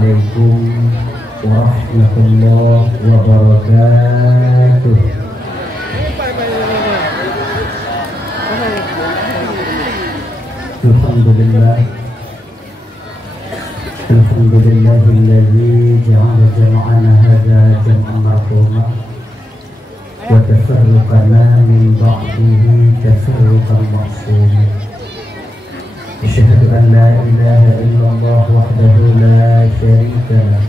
Assalamualaikum warahmatullahi wabarakatuh. Alhamdulillah, alhamdulillahilladzi ja'ala jam'ana hadza jam'an marhuma wa tafarraqana min ba'dihi tafarruqan ma'suma. Asyhadu an la ilaha illallah wahdahu la syarika lah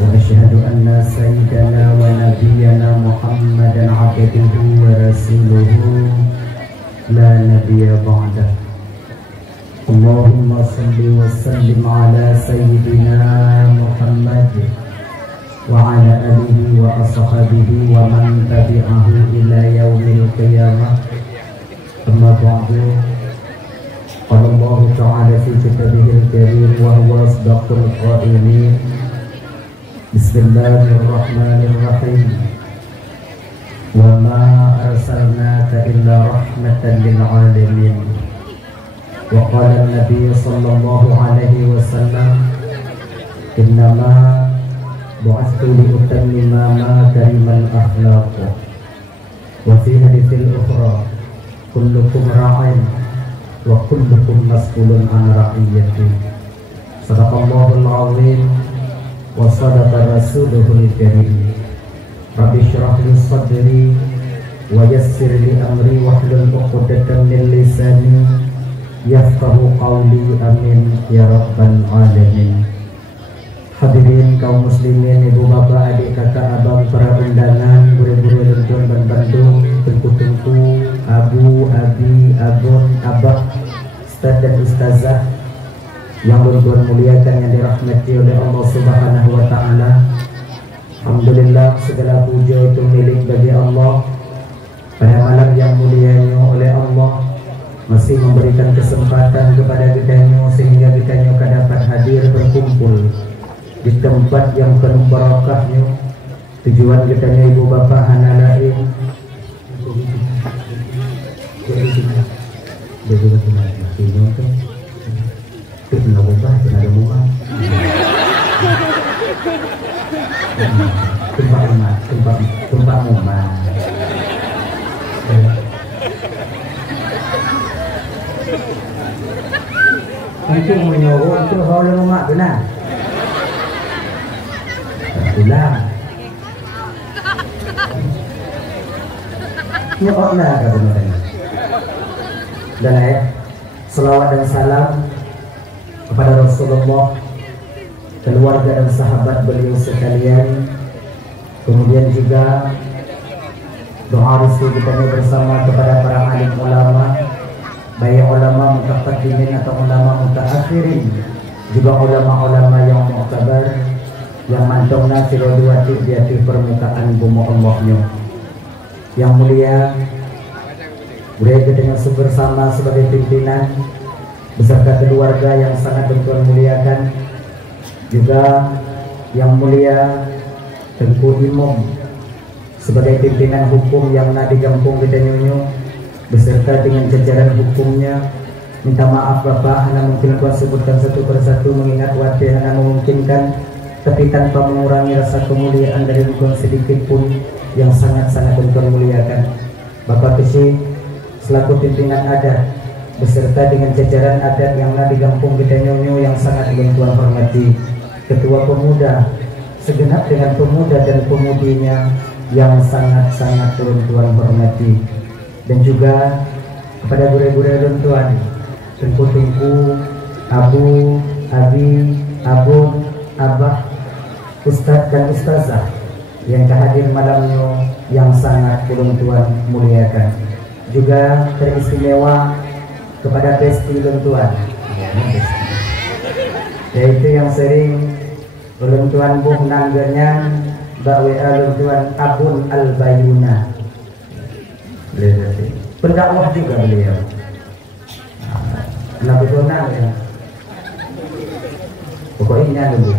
wa asyhadu anna sayyidana wa nabiyyana Muhammadan abduhu wa rasuluhu la nabiyya ba'dah. Allahumma salli wa sallim ala sayyidina Muhammad wa ala alihi wa ashabihi wa man tabi'ahu ila yaumil qiyamah. Amma ba'du. Qala Allah ta'ala fi kitabihil karim wa huwa asdaqul qailin. Bismillahirrahmanirrahim. Wa ma arsalnaka illa rahmatan lil alamin. Wa qala an-nabiy sallallahu alaihi wasallam, innama bu'athtu li utammima makarimal akhlaq. Wa fi haditsil ukhra, kullukum ra'in wa kullukum mas'ulun an ra'iyati. Sadaqallahul azim wa sadaqa rasuluhul karim. Rabbi shrah li sadri wa yassir li amri wahlul 'uqdatam min lisani yafqahu qawli, amin ya rabbal alamin. Hadirin kaum muslimin, ibu bapak, adik kakak, abang, para undangan, guru-guru lentun dan bandung, tengku-tengku, abu, abi, abun, abah, ustaz dan ustazah yang Tuhan muliakan, yang dirahmati oleh Allah Subhanahu wa ta'ala. Alhamdulillah, segala puja itu milik bagi Allah. Pada malam yang mulianya oleh Allah masih memberikan kesempatan kepada kitanya sehingga kitanya dapat hadir berkumpul di tempat yang penuh barakahnya. Tujuan kitanya ibu bapak hanalain tempat rumah. Itu menyowo itu oleh mak benar. Pulang. Nyokoklah kata mereka. Dan selawat dan salam kepada Rasulullah, keluarga dan sahabat beliau sekalian. Kemudian juga doa restu kita bersama kepada para alim ulama, baik ulama mutaqaddimin atau ulama mutaakhirin, juga ulama-ulama yang mu'tabar, yang mantungna firoduati di atas permukaan bumi Allahnya. Yang mulia, beliau dengan bersama sebagai pimpinan beserta keluarga yang sangat bertuan muliakan, juga yang mulia Tengku Imam sebagai pimpinan hukum yang nadi kampung kita nyunyu beserta dengan jajaran hukumnya. Minta maaf Bapak, hanya mungkin aku sebutkan satu persatu mengingat waktu hanya memungkinkan, tapi tanpa mengurangi rasa kemuliaan dari hukum sedikit pun yang sangat-sangat bertuan muliakan. Bapak Kesi selaku pimpinan adat beserta dengan jajaran adat yang nadi kampung kita nyunyu yang sangat bertuan hormati, ketua pemuda segenap dengan pemuda dan pemudinya yang sangat-sangat Tuhan hormati, dan juga kepada guru-guru Tuhan, tengku-tengku, abu, abi, abun, abah, ustadz dan ustazah yang hadir malamnya yang sangat Tuhan muliakan. Juga teristimewa kepada besti Tuhan, yaitu yang sering ulun tuan buh nanggernya Mbak W.A. Tuan Abun Al-Bayuna, pendakwah juga beliau. Kenapa tuan ya? Pokoknya dulu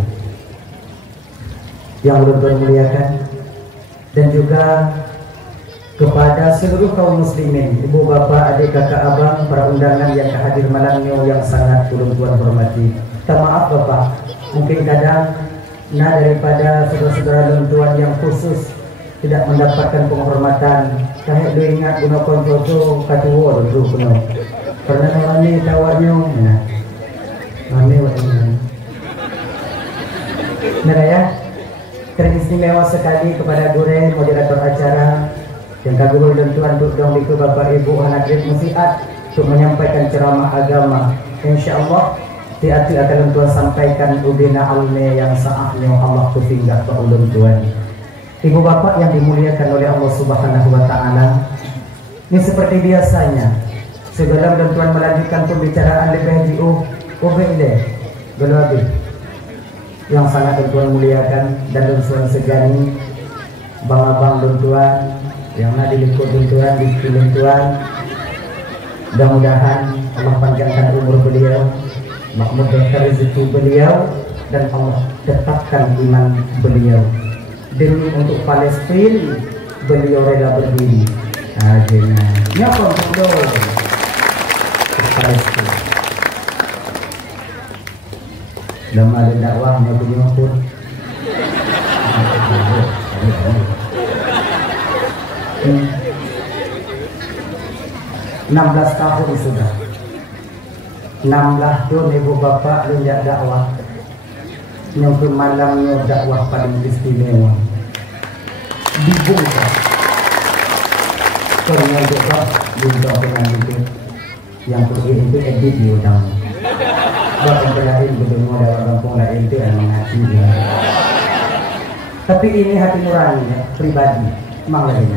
yang ulun muliakan, dan juga kepada seluruh kaum muslimin, ibu bapak, adik kakak abang, para undangan yang hadir malamnya yang sangat ulun tuan hormati. Minta maaf Bapak, Mungkin kadang daripada saudara-saudara luntuan yang khusus tidak mendapatkan penghormatan, saya ingat guna kontrol katuwa dulu kuno. Pernah kami tawarnya, kami waktu ya, teristimewa sekali kepada Gure moderator acara yang kagum dan tuan untuk dong itu Bapak Ibu hadirin musiat untuk menyampaikan ceramah agama. Insyaallah hati akan tuan sampaikan ubina alme yang saatnya Allah tufinggah ke ulun tuan. Ibu bapak yang dimuliakan oleh Allah Subhanahu wa taala. Ini seperti biasanya sebelum dan tuan melanjutkan pembicaraan lebih jauh ubile gelabi yang sangat tuan muliakan dan tuan segani bang-abang tuan yang ada di tuan di tuan. Mudah-mudahan Allah panjangkan umur beliau, makmurkan rezeki beliau, dan Allah tetapkan iman beliau. Demi untuk Palestina beliau rela berdiri. Akhirnya nyokong beliau Palestina. Lama ada dakwah nyokong pun. 16 tahun sudah. 16 tahun ibu bapak lunjak dakwah. Yang malamnya dakwah paling istimewa dibungkar. Karena juga bungkar dengan itu yang pergi itu edit di udang. Bapak lain belum modal kampung lain itu yang mengaji dia. Tapi ini hati nurani pribadi, memang lagi.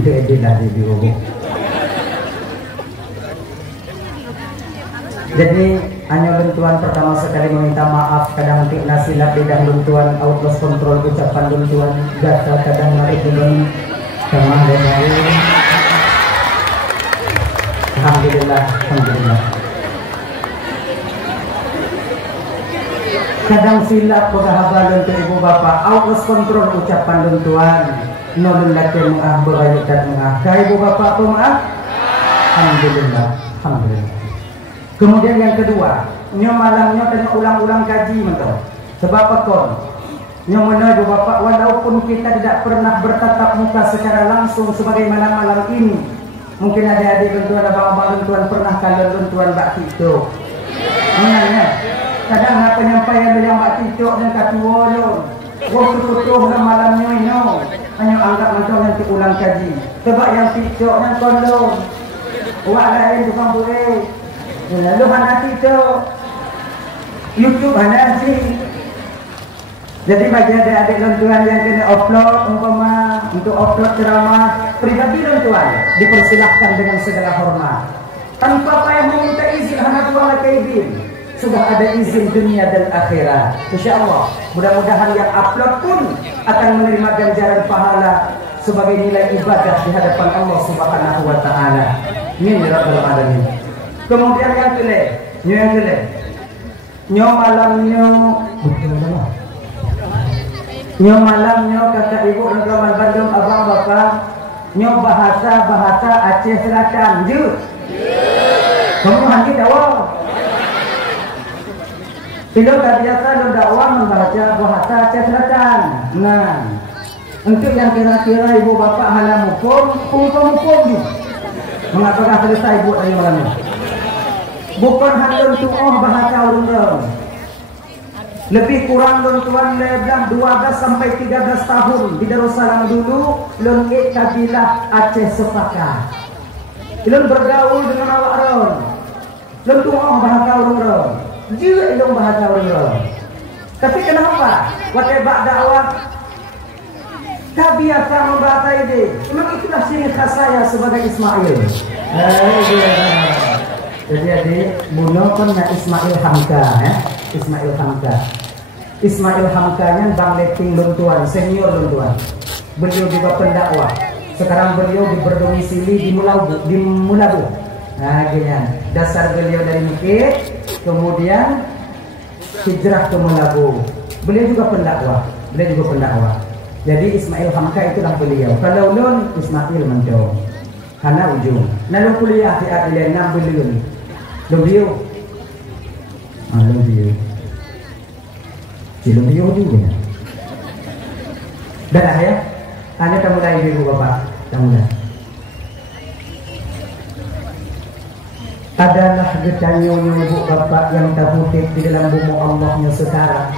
Itu edit lagi di ubung. Jadi hanya luntuan pertama sekali meminta maaf kadang tikna silap lidah luntuan out loss control ucapan luntuan gata kadang narik dulu sama dari alhamdulillah kadang silap berhabalan untuk ibu bapak out loss control ucapan luntuan nolun laki mengah berayut dan mengah ibu bapak pemaaf alhamdulillah. Kemudian yang kedua, nyo malamnya kena ulang-ulang kaji mentau. Sebab apa nyo mana bapak walaupun kita tidak pernah bertatap muka secara langsung sebagaimana malam ini. Mungkin ada adik bentuan abang-abang bentuan pernah kalian bentuan Mbak Tito. Menanya, kadang nak penyampaian yang Mbak Tito dan katua lo. Waktu tutuh dan malamnya ino hanya anggap mentau nanti ulang kaji. Sebab yang Tito dan kondo. Wak lain tukang boleh. Lalu mana itu YouTube mana sih? Jadi bagi adik-adik luntuan yang kena upload umpama untuk upload ceramah pribadi luntuan dipersilahkan dengan segala hormat tanpa payah meminta izin hanya Tuhan izin. Sudah ada izin dunia dan akhirat. Insyaallah mudah-mudahan yang upload pun akan menerima ganjaran pahala sebagai nilai ibadah di hadapan Allah Subhanahu wa taala. Amin ya rabbal alamin. Kemudian yang kelima, nyo malamnya kata ibu rekaman Bandung abang bapak nyo bahasa Aceh Selatan jut. Kamu handi dakwah. Itu biasa lo dakwah membaca bahasa Aceh Selatan. Nah, untuk yang kira-kira ibu bapak halam hukum mengapakah selesai ibu dari malamnya? Bukan hanya untuk bahasa orang lebih kurang tuan lebih 12 sampai 13 tahun di Darussalam dulu lon kabilah Aceh sepakat lon bergaul dengan awak ron lon bahasa orang juga ilmu bahasa orang tapi kenapa watebak dakwah tak biasa membahasa ini memang itulah ciri khas saya sebagai Ismail. Jadi adik bunuh kan Ismail Hamka Ismail Hamkanya Bang Leting luntuan senior luntuan. Beliau juga pendakwah. Sekarang beliau berdomisili di Mulabu. Nah gini dasar beliau dari Mekah kemudian hijrah ke Mulabu. Beliau juga pendakwah. Jadi Ismail Hamka itulah beliau. Kalau lun Ismail menjauh karena ujung. Lalu kuliah di Adilan 6 bilion. Beliau love you. Love you juga. Dah ya. Anda tak mulai ibu bapak, tak mulai. Adalah getanyonya ibu bapak yang terhutip di dalam bumi Allahnya sekarang.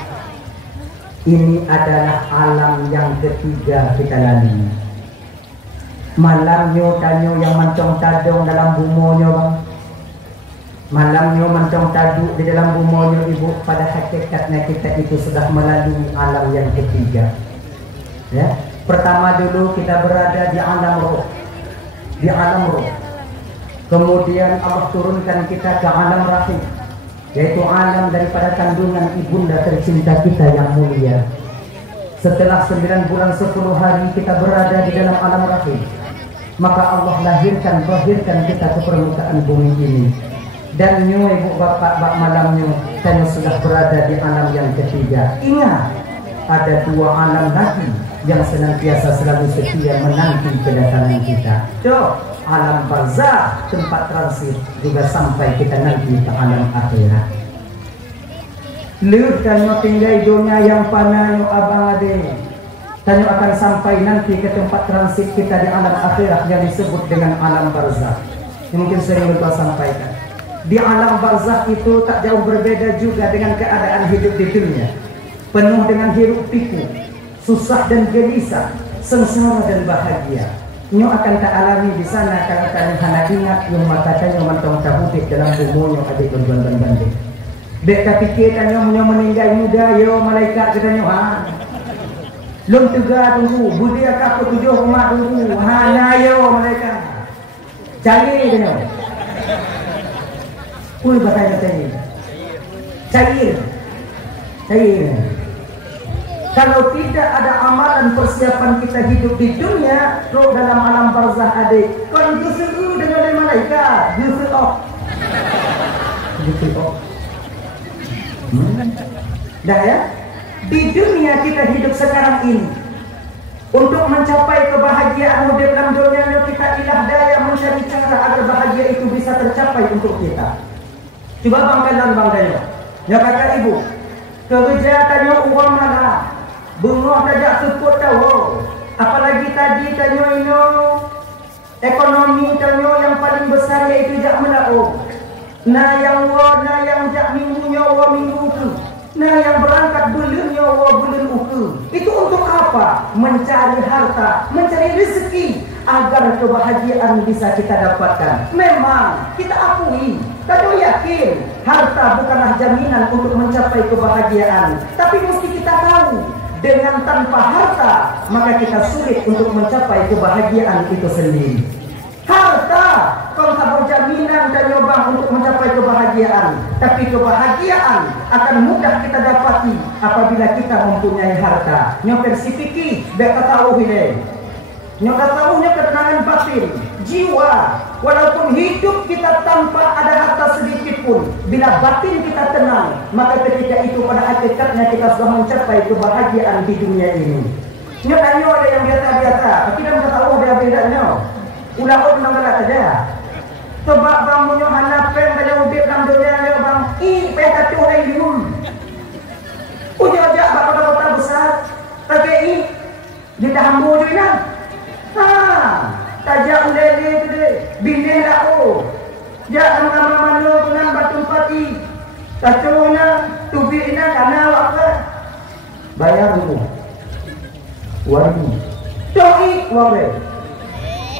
Ini adalah alam yang ketiga kita lalui. Malamnya tanyo yang mancong tadong dalam bumonya bang. Malamnya mancong taduk di dalam bumonya ibu. Pada hakikatnya kita itu sudah melalui alam yang ketiga. Ya, pertama dulu kita berada di alam roh. Di alam roh. Kemudian Allah turunkan kita ke alam rahim, yaitu alam daripada kandungan ibunda tercinta kita yang mulia. Setelah 9 bulan 10 hari kita berada di dalam alam rahim, maka Allah lahirkan kita ke permukaan bumi ini. Dan nyo ibu bapak bak malamnya kami sudah berada di alam yang ketiga. Ingat, ada 2 alam lagi yang senantiasa selalu setia menanti kedatangan kita. Alam barzakh, tempat transit, juga sampai kita nanti ke alam akhirat. Lihat kanyo tinggal dunia yang panayo abang ade. Kanyo akan sampai nanti ke tempat transit kita di alam akhirat yang disebut dengan alam barzakh. Yang mungkin sering lupa sampaikan. Di alam barzakh itu tak jauh berbeda juga dengan keadaan hidup di dunia. Penuh dengan hiruk pikuk, susah dan gelisah, sengsara dan bahagia. Nyo akan tak alami di sana kalau kalian hendak ingat yang makanya mentong tabutik dalam bumonya adik berbanding-banding. Dek pikir kanyo meninggal muda yo malaikat katanya lum juga tunggu budi aku 7 rumah tunggu hana yo malaikat cari kanyo pun bertanya cair kalau tidak ada amalan persiapan kita hidup di dunia roh dalam alam barzakh adik kon justru dengan malaikat justru dah ya, di dunia kita hidup sekarang ini untuk mencapai kebahagiaan model dalam dunia kita ilah daya mencari cara agar bahagia itu bisa tercapai untuk kita. Coba bangkan bang Daya, ya kata ibu, kegiatannya uang mana, bunga tajak support tahu, apalagi tadi tanyo ino ekonomi tanyo yang paling besar yaitu jak melau. Nah yang jak minggunya wa minggu ke. Nah yang berangkat bulannya wa bulan uke. Itu untuk apa? Mencari harta, mencari rezeki agar kebahagiaan bisa kita dapatkan. Memang kita akui, kita yakin harta bukanlah jaminan untuk mencapai kebahagiaan. Tapi mesti kita tahu dengan tanpa harta maka kita sulit untuk mencapai kebahagiaan itu sendiri. Harta kalau tak berjaminan dan nyobang untuk mencapai kebahagiaan, tapi kebahagiaan akan mudah kita dapati apabila kita mempunyai harta. Nyoker si piki, beka tahu ini. Nyoker tahunya ketenangan batin, jiwa. Walaupun hidup kita tanpa ada harta sedikit pun, bila batin kita tenang, maka ketika itu pada hakikatnya kita sudah mencapai kebahagiaan di dunia ini. Nyoker ada yang biasa-biasa, tapi kita tidak tahu ada bedanya. Ulah orang mengalah saja. Sebab bang punya hanapen pada ubik dalam dunia ni bang. Payah kata orang dulu. Ujak-ujak bak kota-kota besar. Tapi dia dah hambu je kan. Tajak ulele tu dia. Bini dah Jak mana-mana dengan batu pati. Kacaunya tubiknya karena apa? Bayar dulu. Waduh. Doi wabe.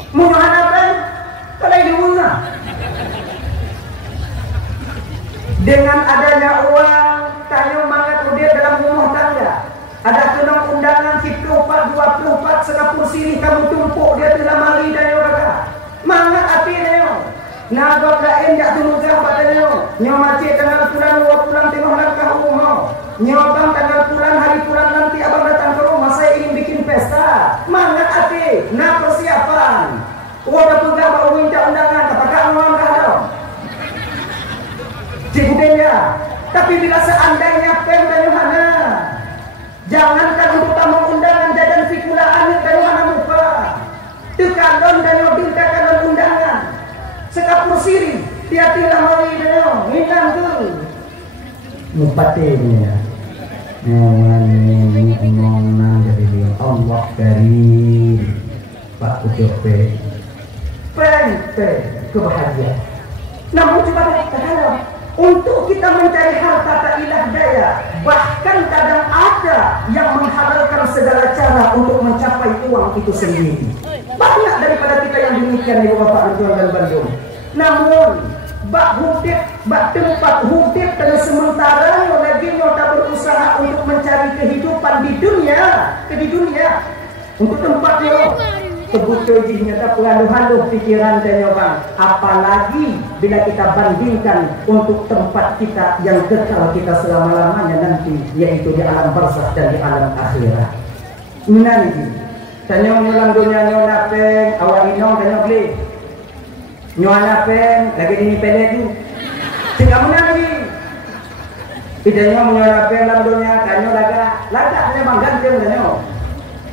Muhammad kalau diunggah dengan adanya uang tanya mangat udah dalam rumah tangga ada kenang undangan 24 24 Singapura sini kamu tumpuk dia telah mari dan orang mangat api neo nagok lain jak tunukah padanya nyo macet tanggal bulan 2 bulan tengah langkah rumah nyo bang tanggal bulan hari bulan nanti abang datang ke rumah saya ingin bikin pesta mangat api nah persiapan udah pegang baru minta undangan apakah uang dah ada cikudenya tapi bila seandainya pem dan Yohana jangankan untuk tamu undangan jajan fikulaan dan Yohana muka tekalon dan Yohana undangan sekapur siri dia tidak mau ini minang tu ngupatinya ngomong nang dari dia Allah karim Pak Kucuk pente kebahagiaan. Namun juga terkadang untuk kita mencari harta tak ilah daya, bahkan kadang ada yang menghalalkan segala cara untuk mencapai uang itu sendiri. Banyak daripada kita yang demikian di Bapak Antuan dan Bandung. Namun bak tempat hudip dan sementara lagi tak berusaha untuk mencari kehidupan di dunia untuk tempatnya kebutuhannya tak pengaruh-haluh pikiran dan bang. Apalagi bila kita bandingkan untuk tempat kita yang kekal kita selama-lamanya nanti, yaitu di alam barzakh dan di alam akhirat. Menanti tanya ulang dunia nyonapeng awal inong tanya beli nyonapeng lagi ini pelet tu tidak menanti idenya nyonapeng dalam dunia tanya laga memang ganteng tanya.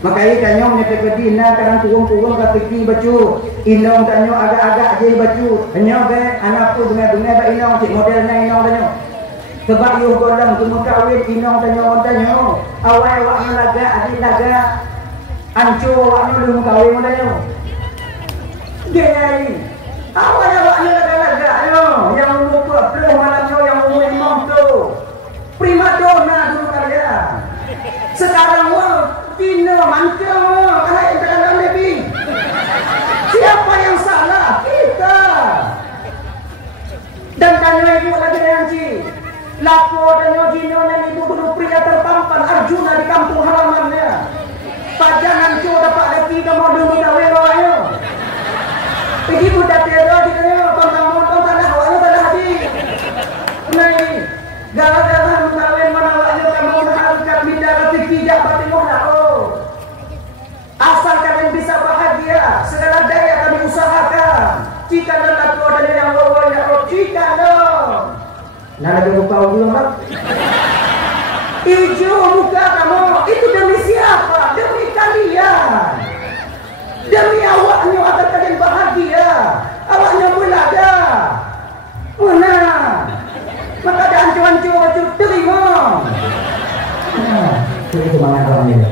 Makanya tanya menyebut dina kadang turun-turun ke peki baju inong tanya agak-agak je baju hanya ke anak tu dengar-dengar bak inong cik modelnya inong tanya sebab yuh golang semua kawin inong tanya awal awaknya laga adik laga ancur awaknya belum kawin tanya dia ni awal awaknya laga-laga yang umur 20 malamnya yang umur 5 tu prima donna dulu kalian sekarang Tino mancung, hai dalam lebih. Siapa yang salah? Kita. Dan tanya ibu lagi nanti. Lapo dan Jino dan ibu dulu pria tertampan Arjuna di kampung halamannya. Pajangan cu dapat lagi kamu dulu kawin ayo. Pergi budak tero di sana, tong tanah awaknya tanah hati. Nai, gara-gara kawin mana awaknya kamu haruskan minda rezeki jak batin mohon. Asal kalian bisa bahagia, segala daya kami usahakan. Jika ada aku dan yang bawa ya Allah, jika dong. Nah, ada buka belum bang? Hijau muka kamu, itu demi siapa? Demi kalian. Demi awaknya agar kalian bahagia. Awaknya belaga. Mana? Maka ada ancuan-ancuan itu terima. Nah, itu mana orang ini?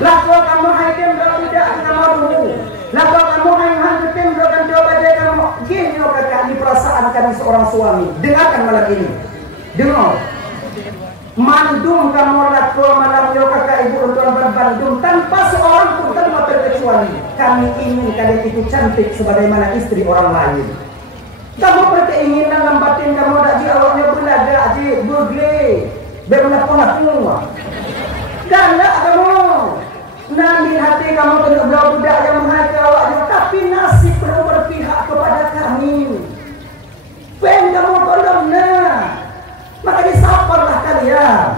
Laku kamu hakim kalau tidak kamu dulu. Laku kamu hakim kalau coba aja kamu gini kakak di perasaan kami seorang suami. Dengarkan malam ini. Dengar. Mandum kamu laku malam yo kakak ibu untuk berbandung tanpa seorang pun tanpa terkecuali. Kami ingin kalian itu cantik sebagaimana istri orang lain. Kamu berkeinginan lambatin kamu dak ji awaknya belaga ji burgle. Bagaimana pun galak kamu nanti hati kamu benar-benar budak yang menghargai awaknya, tapi nasib perlu berpihak kepada kami. Pen kamu tolong nah, makanya sabarlah kalian.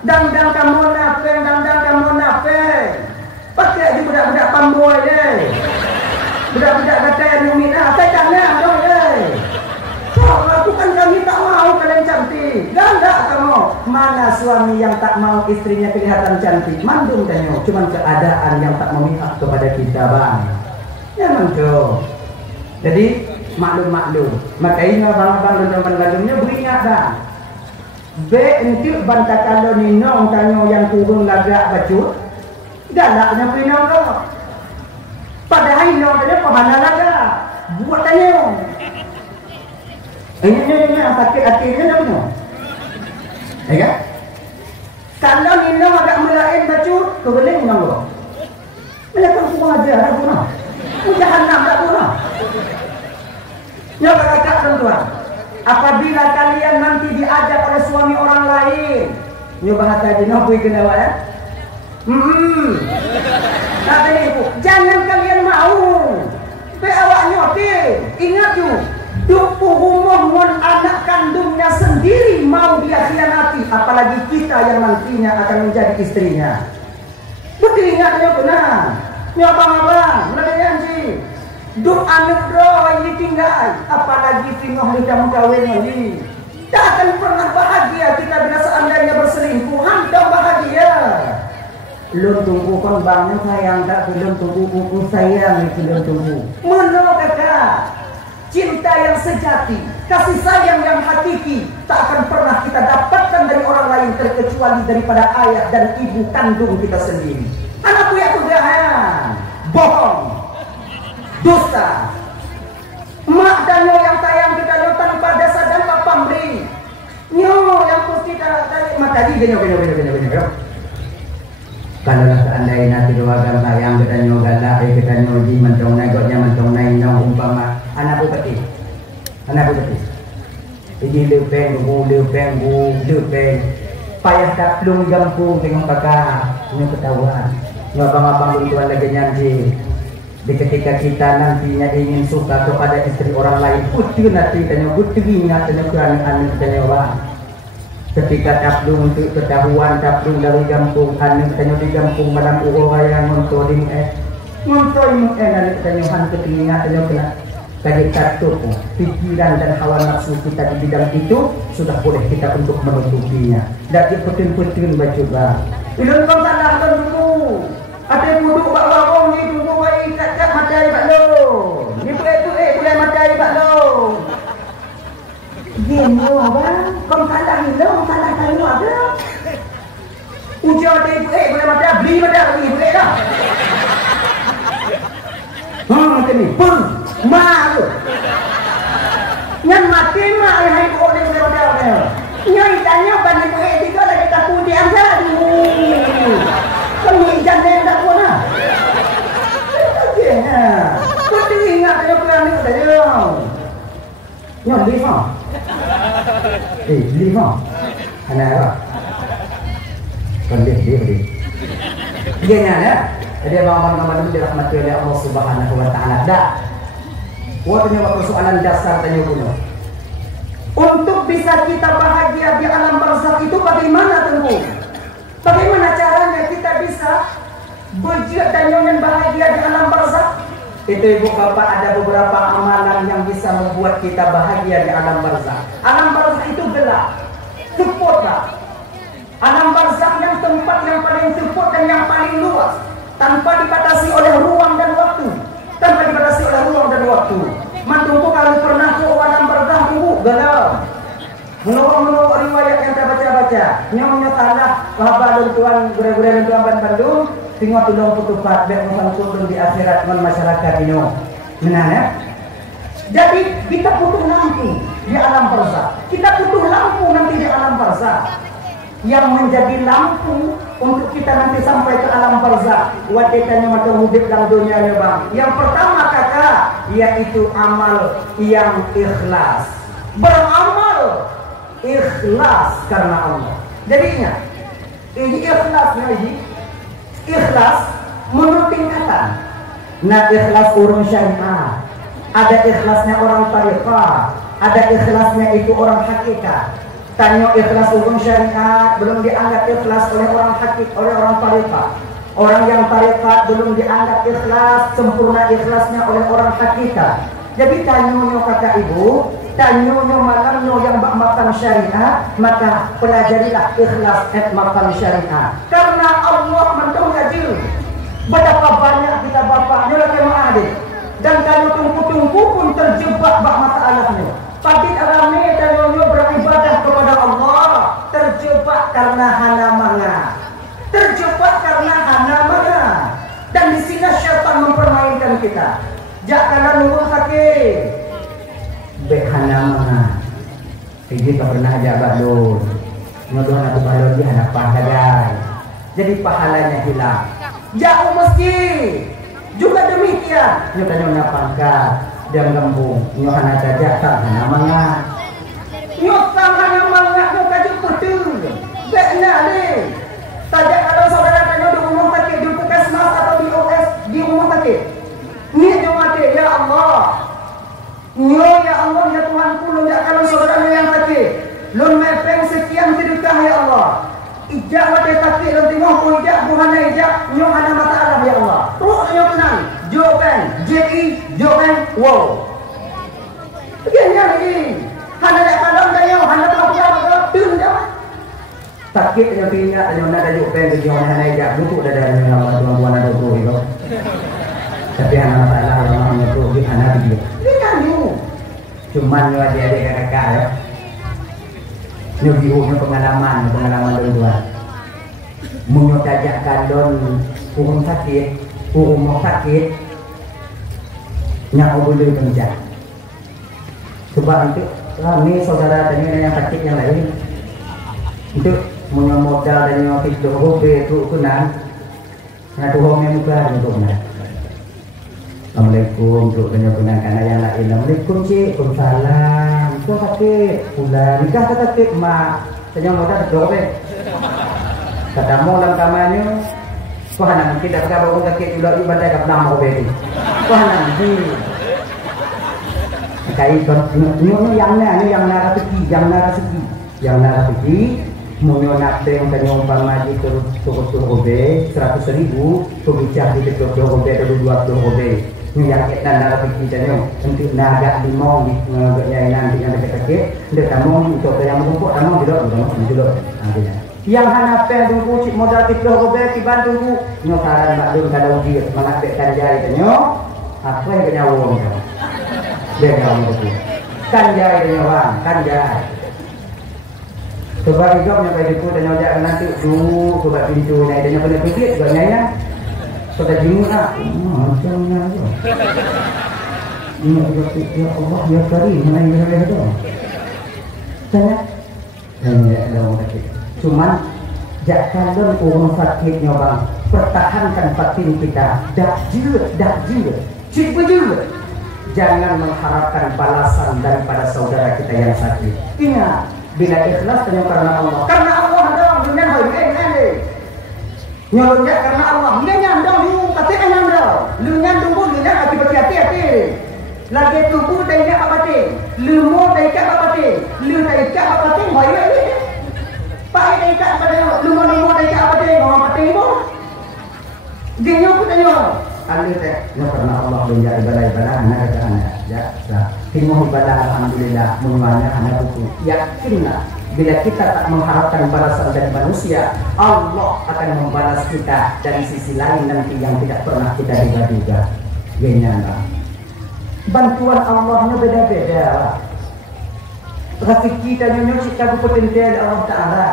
Dan kamu napeng, dan kamu napeng. Pakai aja budak-budak pambuai deh. Budak-budak kata yang minah, saya jangan dong deh. Bukan kami tak mau kalian cantik. Galak kamu. Mana suami yang tak mau istrinya kelihatan cantik? Mandung tanya. Cuman keadaan yang tak memihak kepada kita bang. Jangan tuh. Jadi maklum. Makanya abang-abang dan abang-abangnya beringat bang. Entil banta kalau ninong tanya yang turun lagak bacut. Galaknya pinong kau. Padahal ninong tanya pahana lagak. Buat tanya. Ini sakit hatinya dah punya. Ya? Kalau minum agak melain bacut, kebeling minum lo. Mereka semua aja ada guna. Jahanam tak guna. Ya kakak tuan. Apabila kalian nanti diajak oleh suami orang lain, nyoba hati di nopui kena ya. Kata ibu, jangan kalian mau. Be awak nyoti, ingat tu. Rumah anak kandungnya sendiri mau dia khianati, apalagi kita yang nantinya akan menjadi istrinya. Betul ingatnya benar. Ini abang-abang, nelayan sih. Duk anak doa ini tinggal, apalagi tinggal di kamu kawin ini. Tak akan pernah bahagia kita bila seandainya berselingkuh. Anda bahagia. Belum tunggu kan bangnya sayang tak, belum tunggu sayang itu belum tunggu. Mana kakak? cinta yang sejati, kasih sayang yang hakiki tak akan pernah kita dapatkan dari orang lain terkecuali daripada ayah dan ibu kandung kita sendiri. Anakku ya tugahan, bohong, dusta. Mak dan nyo yang tayang kita nyo tanpa dasar dan pamrih. Nyo yang mesti kita maka di genyo. Kalau seandainya nanti doakan tayang kita nyo galak, kita nyo di mentong nagotnya mentong naik nyo umpama anakku peti. Ini lepeng payah tak belum gampung tengok kakak nyo ketahuan. Nyo abang-abang tuan lagi nyanyi. Di ketika kita nantinya ingin suka kepada istri orang lain, putih nanti tanya putih ingat tanya anak tanya orang. Ketika tablung untuk ketahuan tablung dari kampung anak tanya di kampung madam orang yang montoring anak tanya han ketelinga tanya kena kaget takut pikiran dan hawa nafsu kita di bidang itu sudah boleh kita untuk menutupinya. Dan putin baca ilun kau salah kan dulu. Ada buduk bak lorong ni tunggu baik kat matai bak lo. Ni boleh matai bak lo. Game lo abang, kau kalah ni lo, kalah kayu ada. Ujar dia boleh matai, beli boleh dah. Macam ni, mak tu. Yang mati mak yang hai kau ni boleh matai. Nyai tanya bani tiga lagi takut dia ambil. Kamu jangan tak pun lah. Kau ingat ada pelan ni tak ada. Nyok beli faham. Beli faham. Anak apa? Kau beli. Dia nyala ya. Jadi abang-abang itu dirahmati oleh Allah Subhanahu Wa Taala. Dah. Waktunya persoalan dasar tanya kuno. Untuk bisa kita bahagia di alam barzakh itu bagaimana tunggu? Bagaimana caranya kita bisa berjaya dan nyonya bahagia di alam barzakh? Itu ibu bapak ada beberapa amalan yang bisa membuat kita bahagia di alam barzakh. Alam barzakh itu gelap, sepotlah. Alam barzakh yang tempat yang paling sepot dan yang paling luas, tanpa dibatasi oleh ruang dan waktu. Mantu kalau pernah ke alam barzakh tunggu gelap. Menurut riwayat yang saya baca, nyonya salah sahabat tuan gura-gura tuan Bandung, tengok tulung putupat biar turun di akhirat dengan masyarakat ini. Benar ya? Jadi kita butuh lampu di alam barzakh. Kita butuh lampu nanti di alam barzakh. Yang menjadi lampu untuk kita nanti sampai ke alam barzakh. Wadikanya macam hidup dalam dunia ya bang. Yang pertama kakak, yaitu amal yang ikhlas. Beramal ikhlas karena Allah. Jadinya ini ikhlas menurut tingkatan. Nah ikhlas urun syariah, ada ikhlasnya orang tariqah, ada ikhlasnya itu orang hakikat. Tanya ikhlas urun syariah belum dianggap ikhlas oleh orang hakikat, oleh orang tariqah. Orang yang tariqat belum dianggap ikhlas, sempurna ikhlasnya oleh orang hakikat. Jadi tanya kata ibu, tanya malamnya yang bak makan syariah, maka pelajarilah ikhlas makan syariah. Karena Allah mentung gaji. Betapa banyak kita bapak nyolak adik. Dan kalau tungku-tungku pun terjebak bak masalahnya. Padit rame tanya beribadah kepada Allah, terjebak karena hana manga. Dan di sini syaitan mempermainkan kita. Jangan nunggu sakit. Behana mana? Kita pernah aja balon. Ngodon atau balon di anak pahala. Jadi pahalanya hilang. Jauh masjid. Juga demikian. Kita nyonya pangkat dan gembung. Nyohana saja tak hana mana. Nyotang hana mana kau kaji betul. Benar ni. Saja kalau saudara tanya di rumah sakit di puskesmas atau di OS di rumah sakit. Ni mati ya Allah. Ya Allah ya Tuhanku, lu jak kalau saudara yang sakit. Lu mepeng sekian sedekah ya Allah. Ijak mati sakit lu tengok ku ijak buhana ijak nyohana masalah ya Allah. Ruh nyo tenang. Jawaban jawaban wow. Begini ni. Hana nak kalau tanya hana apa betul dah. Sakit yang tinggal ada nak ada jawaban dia hana ijak butuh dah dalam tuan-tuan ada tu itu. Tapi anak masalah yang namanya tu di anak dia. Dia nyu. Cuman yo adik-adik kakak ya. Nyo biunya pengalaman dua. Munyo tajak kandon urung sakit, urung mau sakit, nyak boleh kerja. Sebab itu, ini saudara tanya yang sakit yang lain, itu munyo modal dan nyo tidur hobi tu kunang, ngatu home muka untuk nak. Assalamualaikum untuk tanya kunang karena yang lain. Assalamualaikum cik, Waalaikumsalam. Kau sakit, pula nikah sakit mak. Tanya modal tidur hobi. Kata mau dalam kamarnya, kau hendak kita berkata orang sakit juga ibadah kat nama hobi. Kau hendak ni. Kayak ini yang nak rezeki, munyo nak teng tanya umpama di turut hobi 100.000, tu bicah di turut hobi atau 20 hobi. Ni yang kita nak rezeki tanya, nanti nak agak limau di nanti yang dekat-dekat, dia tamu untuk yang mengumpul tamu dulu. Yang hanape tunggu cik modal tiga hobi tiban tunggu, nyo saran mak dun kalau dia mengaktifkan jari tanya, apa yang kena wong tu? Dia ngomong betul. Kanjai dia orang, kanjai. Sebab hidupnya pada itu dan nyojak nanti dulu sebab pintu naik dan kena pikir juga nyaya. Sudah jimu nak, macamnya tu. Ini ya Allah ya Karim, mana yang tu? Saya, ya Allah sakit. Cuman jangan orang sakitnya bang, pertahankan batin kita. Dak jil, cik bejil. Jangan mengharapkan balasan daripada saudara kita yang sakit. Ingat, bila ikhlas tanya karena Allah. Karena Allah dong, dunia hari nyolongnya karena Allah. Dunia dong, lu kata enak dong. Dunia tunggu, dunia hati-hati. Lagi tunggu dari apa batin? Lu mau dari apa batin? Lu dari apa batin? Baik ni. Baik dari apa batin? Lu mau dari apa batin? Orang batin tu. Genyo pun tanya. Alih teh, karena Allah menjadi ibadah anak kata anak, ya. Tengok ibadah alhamdulillah, menguanya anak itu. Yakinlah, bila kita tak mengharapkan balasan dari manusia, Allah akan membalas kita dari sisi lain nanti yang tidak pernah kita duga-duga. Gimana? Bantuan Allahnya beda-beda. Rezeki dan nyuci kagu potensial Allah Taala.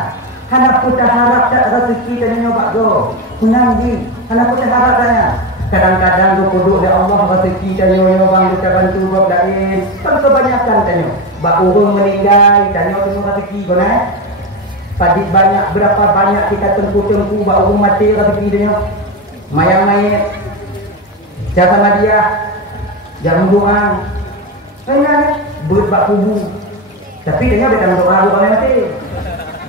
Hana putar harap tak rezeki dan nyoba go. Menanggi, hana putar harap tanya. Kadang-kadang tu kuduk dari Allah rezeki tanya bang kita bantu buat lain. Kan kebanyakan tanya. Bak urung meninggal tanya tu rezeki kau nak. Padik banyak berapa banyak kita tempu bak urung mati rezeki tanya. Mayang mayat. Jasa hadiah. Jam doa. Kan berbak kubu. Tapi dia betul doa bukan mati.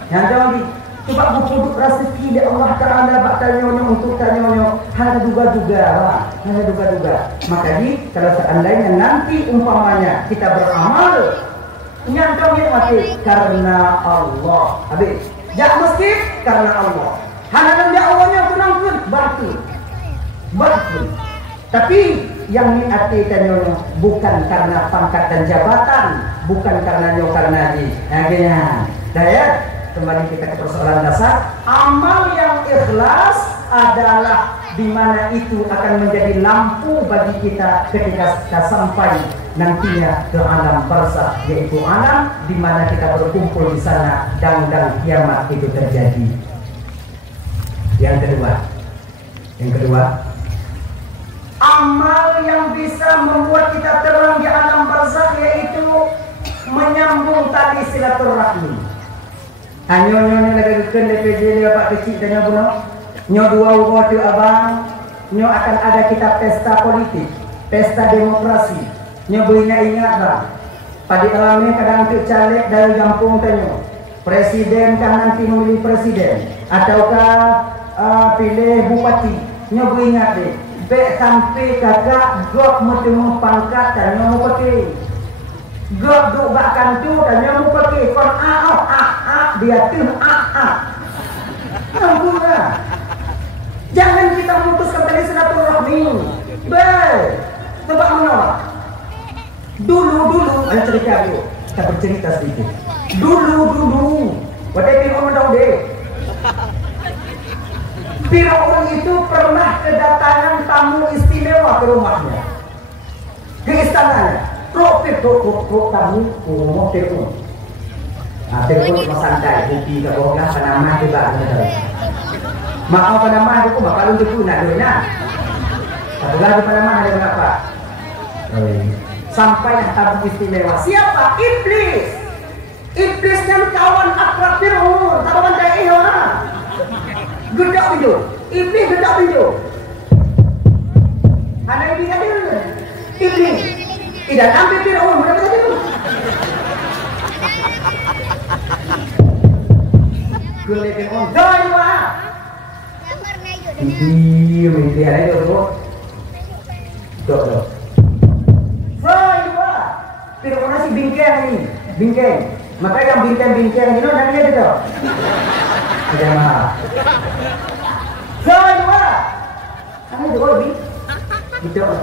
Yang jauh di sebab berpuduk rezeki dari Allah Ta'ala bak tanya untuk tanya hanya duga-duga lah. Hanya duga-duga. Maka ni kalau seandainya nanti umpamanya kita beramal nyantong yang mati karena Allah. Habis. Jak mesti karena Allah. Hanya nang awalnya penangkut batu. Tapi yang ni arti tanya bukan karena pangkat dan jabatan, bukan karena di. Akhirnya, dah ya. Kembali kita ke persoalan dasar. Amal yang ikhlas adalah di mana itu akan menjadi lampu bagi kita ketika kita sampai nantinya ke alam barzakh, yaitu alam di mana kita berkumpul di sana dan kiamat itu terjadi. Yang kedua, amal yang bisa membuat kita terang di alam barzakh yaitu menyambung tali silaturahmi. Hanya lagi kena PJ dia pak kecil tanya buno. Nyo dua waktu abang, nyo akan ada kita pesta politik, pesta demokrasi. Nyo ingat bang. Pada alam ini kadang untuk caleg dari kampung tanya. Presiden kan nanti memilih presiden ataukah pilih bupati. Nyo ingat deh. Baik sampai kakak gok bertemu pangkat dan nyo bupati. Gok duk bakkan tu dan nyo bupati kon dia tuh Ampura. Jangan kita memutuskan tali silaturahmi. Baik. Coba menolak. Dulu ada cerita dulu. Kita bercerita sedikit. Dulu. Wadai Fir'aun tahu deh. Fir'aun itu pernah kedatangan tamu istimewa ke rumahnya. Ke istananya. Truk kami umum telepon. Telepon cuma santai, bukti ke bawah Panama juga ada. Maka Panama itu bakal untuk nak duitnya. Satu lagi Panama ada berapa? Sampai yang tamu istimewa. Siapa? Iblis. Iblis yang kawan akrab Fir'aun. Kawan dari orang. Gedak video. Iblis gedak video. Ada iblis ada. Iblis. Tidak ambil Fir'aun. Berapa tadi tu? Gulai Fir'aun. Joy dua. Ini ada tu. Tuh. Joy dua. Fir'aun nasi bingkeng ni. Bingkeng. Maka yang bingkeng-bingkeng ini nanti ada tu. Ada mahal. Joy dua. Kami juga lebih. Betul.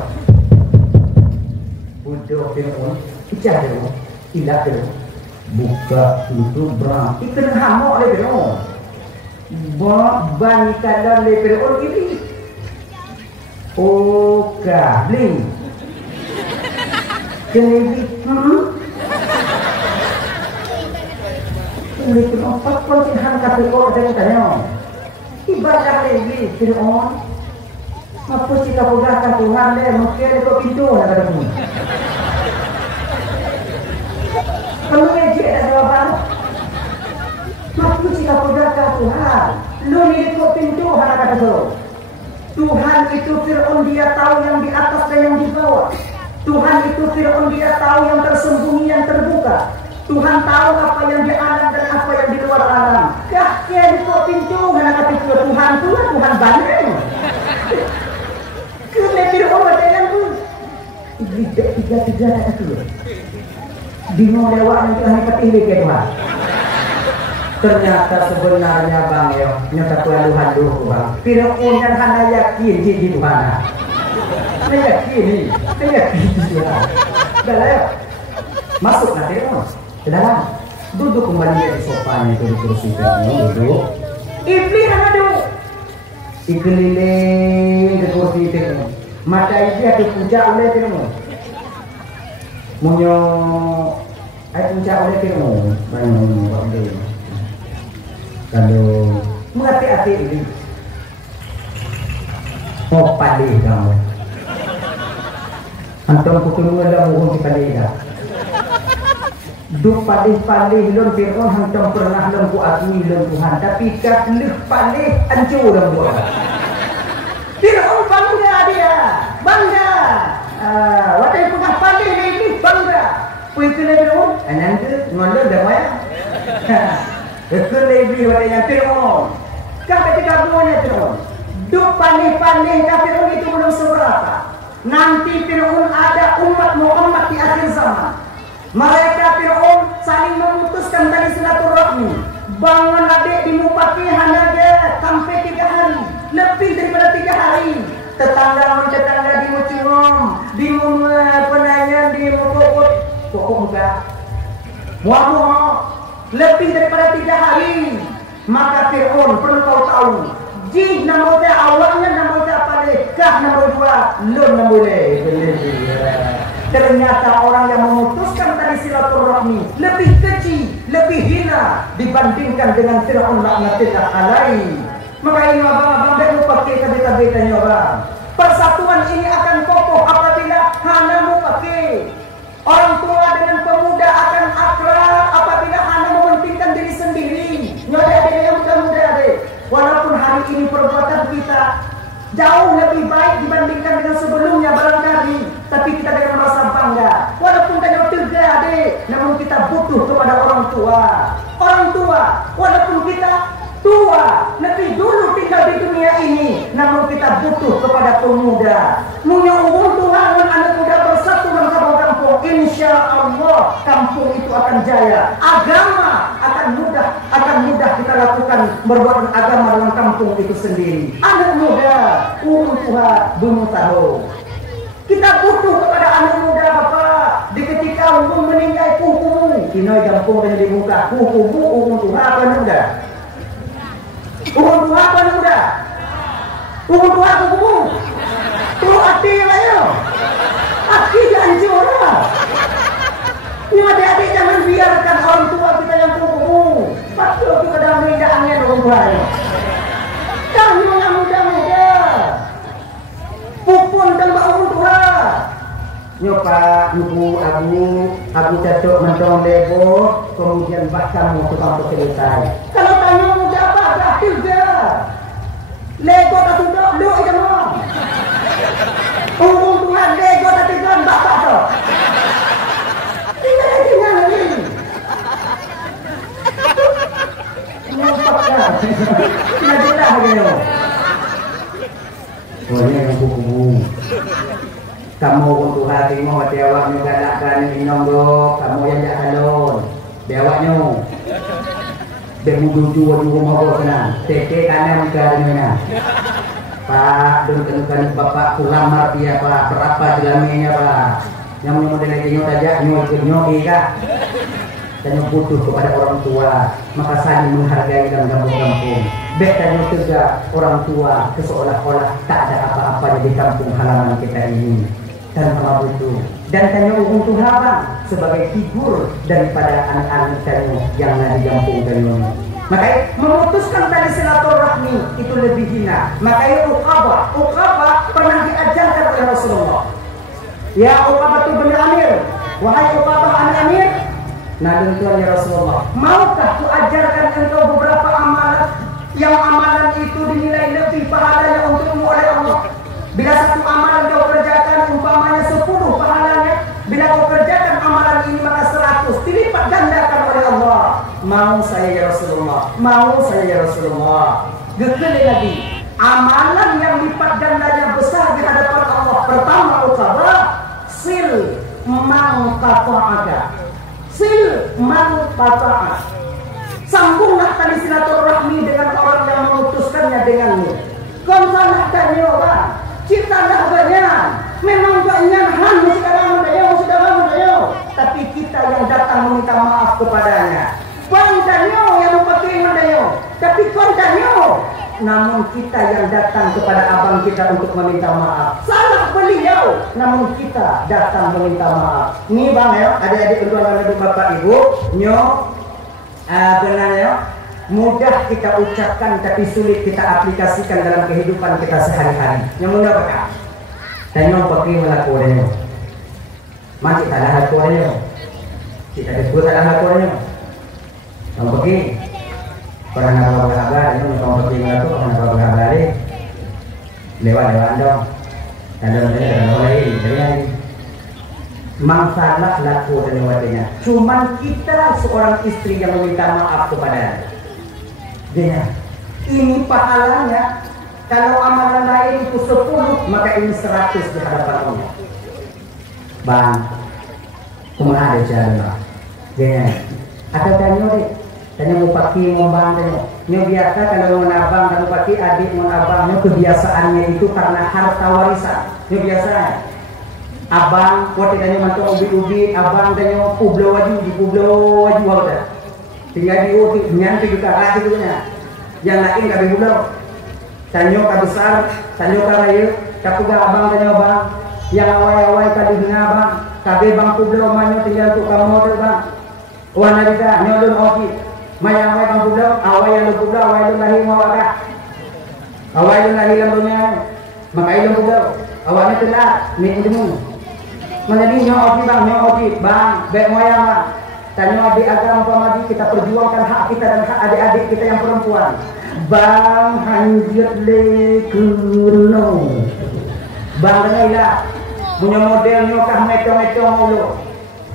Bodoh Fir'aun, pecah Fir'aun, hilang Fir'aun, buka tutup berang, ikan hamok oleh Fir'aun, bangkalan oleh Fir'aun ini, bling, kelebi, kelebi Fir'aun, percihan kata Fir'aun tanya, ibadah kelebi Fir'aun. Apa cita pegahkan Tuhan dia mungkin dia buat pintu nak kata pun. Kamu ejek dah jawapan. Apa cita pegahkan Tuhan? Lu ni buat pintu nak kata tu. Tuhan itu Fir'aun dia tahu yang di atas dan yang di bawah. Tuhan itu Fir'aun dia tahu yang tersembunyi yang terbuka. Tuhan tahu apa yang di alam dan apa yang di luar alam. Kah dia buat pintu nak kata Tuhan tu lah Tuhan banding. Lebih orang dengan tu, tiga nak tu. Bingung lewat nanti hari ketih lagi Tuhan. Ternyata sebenarnya bang yo, nyata Tuhan tu bang. Fir'aun yang hanya yakin di Tuhan. Saya yakin ni, saya yakin Tuhan. Dah lah. Masuk nanti Fir'aun ke dalam. Duduk kembali di sofa itu di kursi Fir'aun duduk. Iblis yang duduk. Dikeliling ke kursi Fir'aun. Mata iblis ada puncak oleh Fir'aun. Munyo ada puncak oleh Fir'aun. Banyak waktu. Kalau menghati-hati ini, pandai kamu. Antum pukul ada mohon di pandai dah. Duk pandai lon Fir'aun hantam pernah lon ku akui lon Tuhan, tapi kat leh pandai hancur lon Tuhan. Fir'aun bangga dia, bangga. Watai pun pandai dia ini bangga. Pui kena Fir'aun, nanti ngolong dah maya. Kena iblis watai yang Fir'aun. Kau ketika buahnya Fir'aun. Duk pandai Fir'aun itu belum seberapa. Nanti Fir'aun ada umat Muhammad di akhir zaman. Mereka Fir'aun saling memutuskan tali silaturahmi. Bangun adik di Mupati hanya dia sampai 3 hari. Lebih daripada 3 hari. Tetangga di Mucingom, di Penayan, di Mupokot. Pokok muka. Muak-muak. Lebih daripada 3 hari. Maka Fir'aun perlu kau tahu. Jin nama dia awalnya nama dia apa deh? Kah nama 2 lon nama boleh. Ternyata orang yang memutuskan tali silaturahmi lebih kecil, lebih hina dibandingkan dengan Fir'aun laknatullah alaihi. Maka ini abang-abang tak mau pakai kata-kata abang. Persatuan ini akan kokoh apabila hana mau pakai. Orang tua dengan pemuda akan akrab apabila hana mementingkan diri sendiri. Nyoda dia yang muda-muda deh. Walaupun hari ini perbuatan kita jauh lebih baik dibandingkan dengan sebelumnya barangkali, tapi kita dengan merasa bangga. Walaupun kita terga adik, namun kita butuh kepada orang tua. Orang tua, walaupun kita tua, lebih dulu tinggal di dunia ini, namun kita butuh kepada pemuda. Punya umum Tuhan dan anak muda bersatu dalam satu kampung, insya Allah kampung itu akan jaya. Agama akan mudah kita lakukan berbuat agama dalam kampung itu sendiri. Anak muda, umum Tuhan belum tahu. Kita butuh kepada anak muda Bapak. Di ketika umum meninggal kuku, kinoi kampung dengan dibuka kuku umum Tuhan apa muda? Umum Tuhan apa muda? Umum Tuhan kuku. Tu hati yang lain. Hati janji orang. adik-adik jangan biarkan orang tua kita yang kuku. Pasti itu kadang menindaknya orang tua. Kami yang muda-muda. Pupun dan orang tua. Nyopa, ibu, abu cacok mentong lebo, kemudian bahkan mau tukang selesai. Kalau tanya muda apa, gratis je. Lego tak tunduk, duk je mau. Umum Tuhan, lego tak tunduk, bapak tu. Tinggal lagi mana ni? Nampak dah. Tinggal jelas begini. Oh, ini yang buku. Kamu untuk hati mau hati awaknya galakkan minum dok. Kamu yang jak halon. Bewaknya. Bemu dua mau kena. Teke kanan ke mana? Pak, dengan bapak kulamar dia pak. Berapa jelaminya pak? Yang model lagi saja nyoki kah? Dan butuh kepada orang tua. Maka saling menghargai dalam kampung-kampung. Betanya juga orang tua seolah-olah tak ada apa-apa di kampung halaman kita ini. Tanpa butuh dan tanya untuk haba sebagai figur daripada anak-anak tanya yang ada di kampung tanya. Makanya memutuskan tali silaturahmi itu lebih hina. Makanya Uqabah pernah diajarkan oleh Rasulullah. Ya Uqabah itu bin Amir, wahai Uqabah an Amir. Nah tuan ya Rasulullah, maukah kuajarkan engkau beberapa amalan yang amalan itu dinilai lebih pahalanya untukmu oleh Allah? Bila satu amalan kau kerjakan umpamanya 10 pahalanya, bila kau kerjakan amalan ini maka 100 dilipat gandakan oleh Allah. Mau saya ya Rasulullah, mau saya ya Rasulullah. Gekali lagi, amalan yang lipat gandanya besar di hadapan Allah. Pertama Uqabah, sil man qata'aka. Sil man qata'aka. Sambunglah tali silaturahmi dengan orang yang memutuskannya denganmu. Kau salah tanya orang. Kita dah banyak, memang banyak hal sekarang sudah. Tapi kita yang datang meminta maaf kepadanya. Bang Danyo yang memakai Danyo, tapi kon Danyo. Namun kita yang datang kepada abang kita untuk meminta maaf. Salah beliau, namun kita datang meminta maaf. Ni bang ya, adik-adik tuan dan bapak ibu, nyo benar ya. Mudah kita ucapkan tapi sulit kita aplikasikan dalam kehidupan kita sehari-hari. Yang mudah apa? Tanya pakai melakukannya. Masih tak ada lakukannya. Kita disebut tak ada lakukannya. Yang pakai pernah apa kabar? Yang pakai melakukan apa kabar? Lewat dong. Dan mulai. Masalah laku dan wadahnya. Cuman kita seorang istri yang meminta maaf kepada dia. Ini pahalanya. Kalau amalan lain itu 10, maka ini 100 di hadapan Allah. Bang, kemana ada jalan? Dia. Ada tanya deh. Tanya mau pakai mau bang tanya. Ini biasa kalau mau abang kamu pakai adik mau abangnya kebiasaannya itu karena harta warisan. Ini biasanya. Abang, waktu tanya mantu ubi-ubi, abang tanya pulau waju di pulau waju ada. Tinggal di uti, nyantai juga lagi tuhnya. Yang lain gak pulau. Tanya ka besar, tanya ka raya, kapuga abang tanya abang. Yang awai-awai tadi dengan abang, kabe bang pulau manyo tinggal tu kamu tu bang. Wana kita nyodon oki. Maya awai bang pulau, awai yang pulau, awai yang lahir mau agak. Awai yang lahir lampunya, makai yang pulau. Awalnya telah, ni ilmu. Menjadi nyoki bang, baik moyang bang. Tanya adik agama pamadi kita perjuangkan hak kita dan hak adik-adik kita yang perempuan. Bang hanjut le kuno. Bang dengarlah, punya model nyokah metong-metong lo.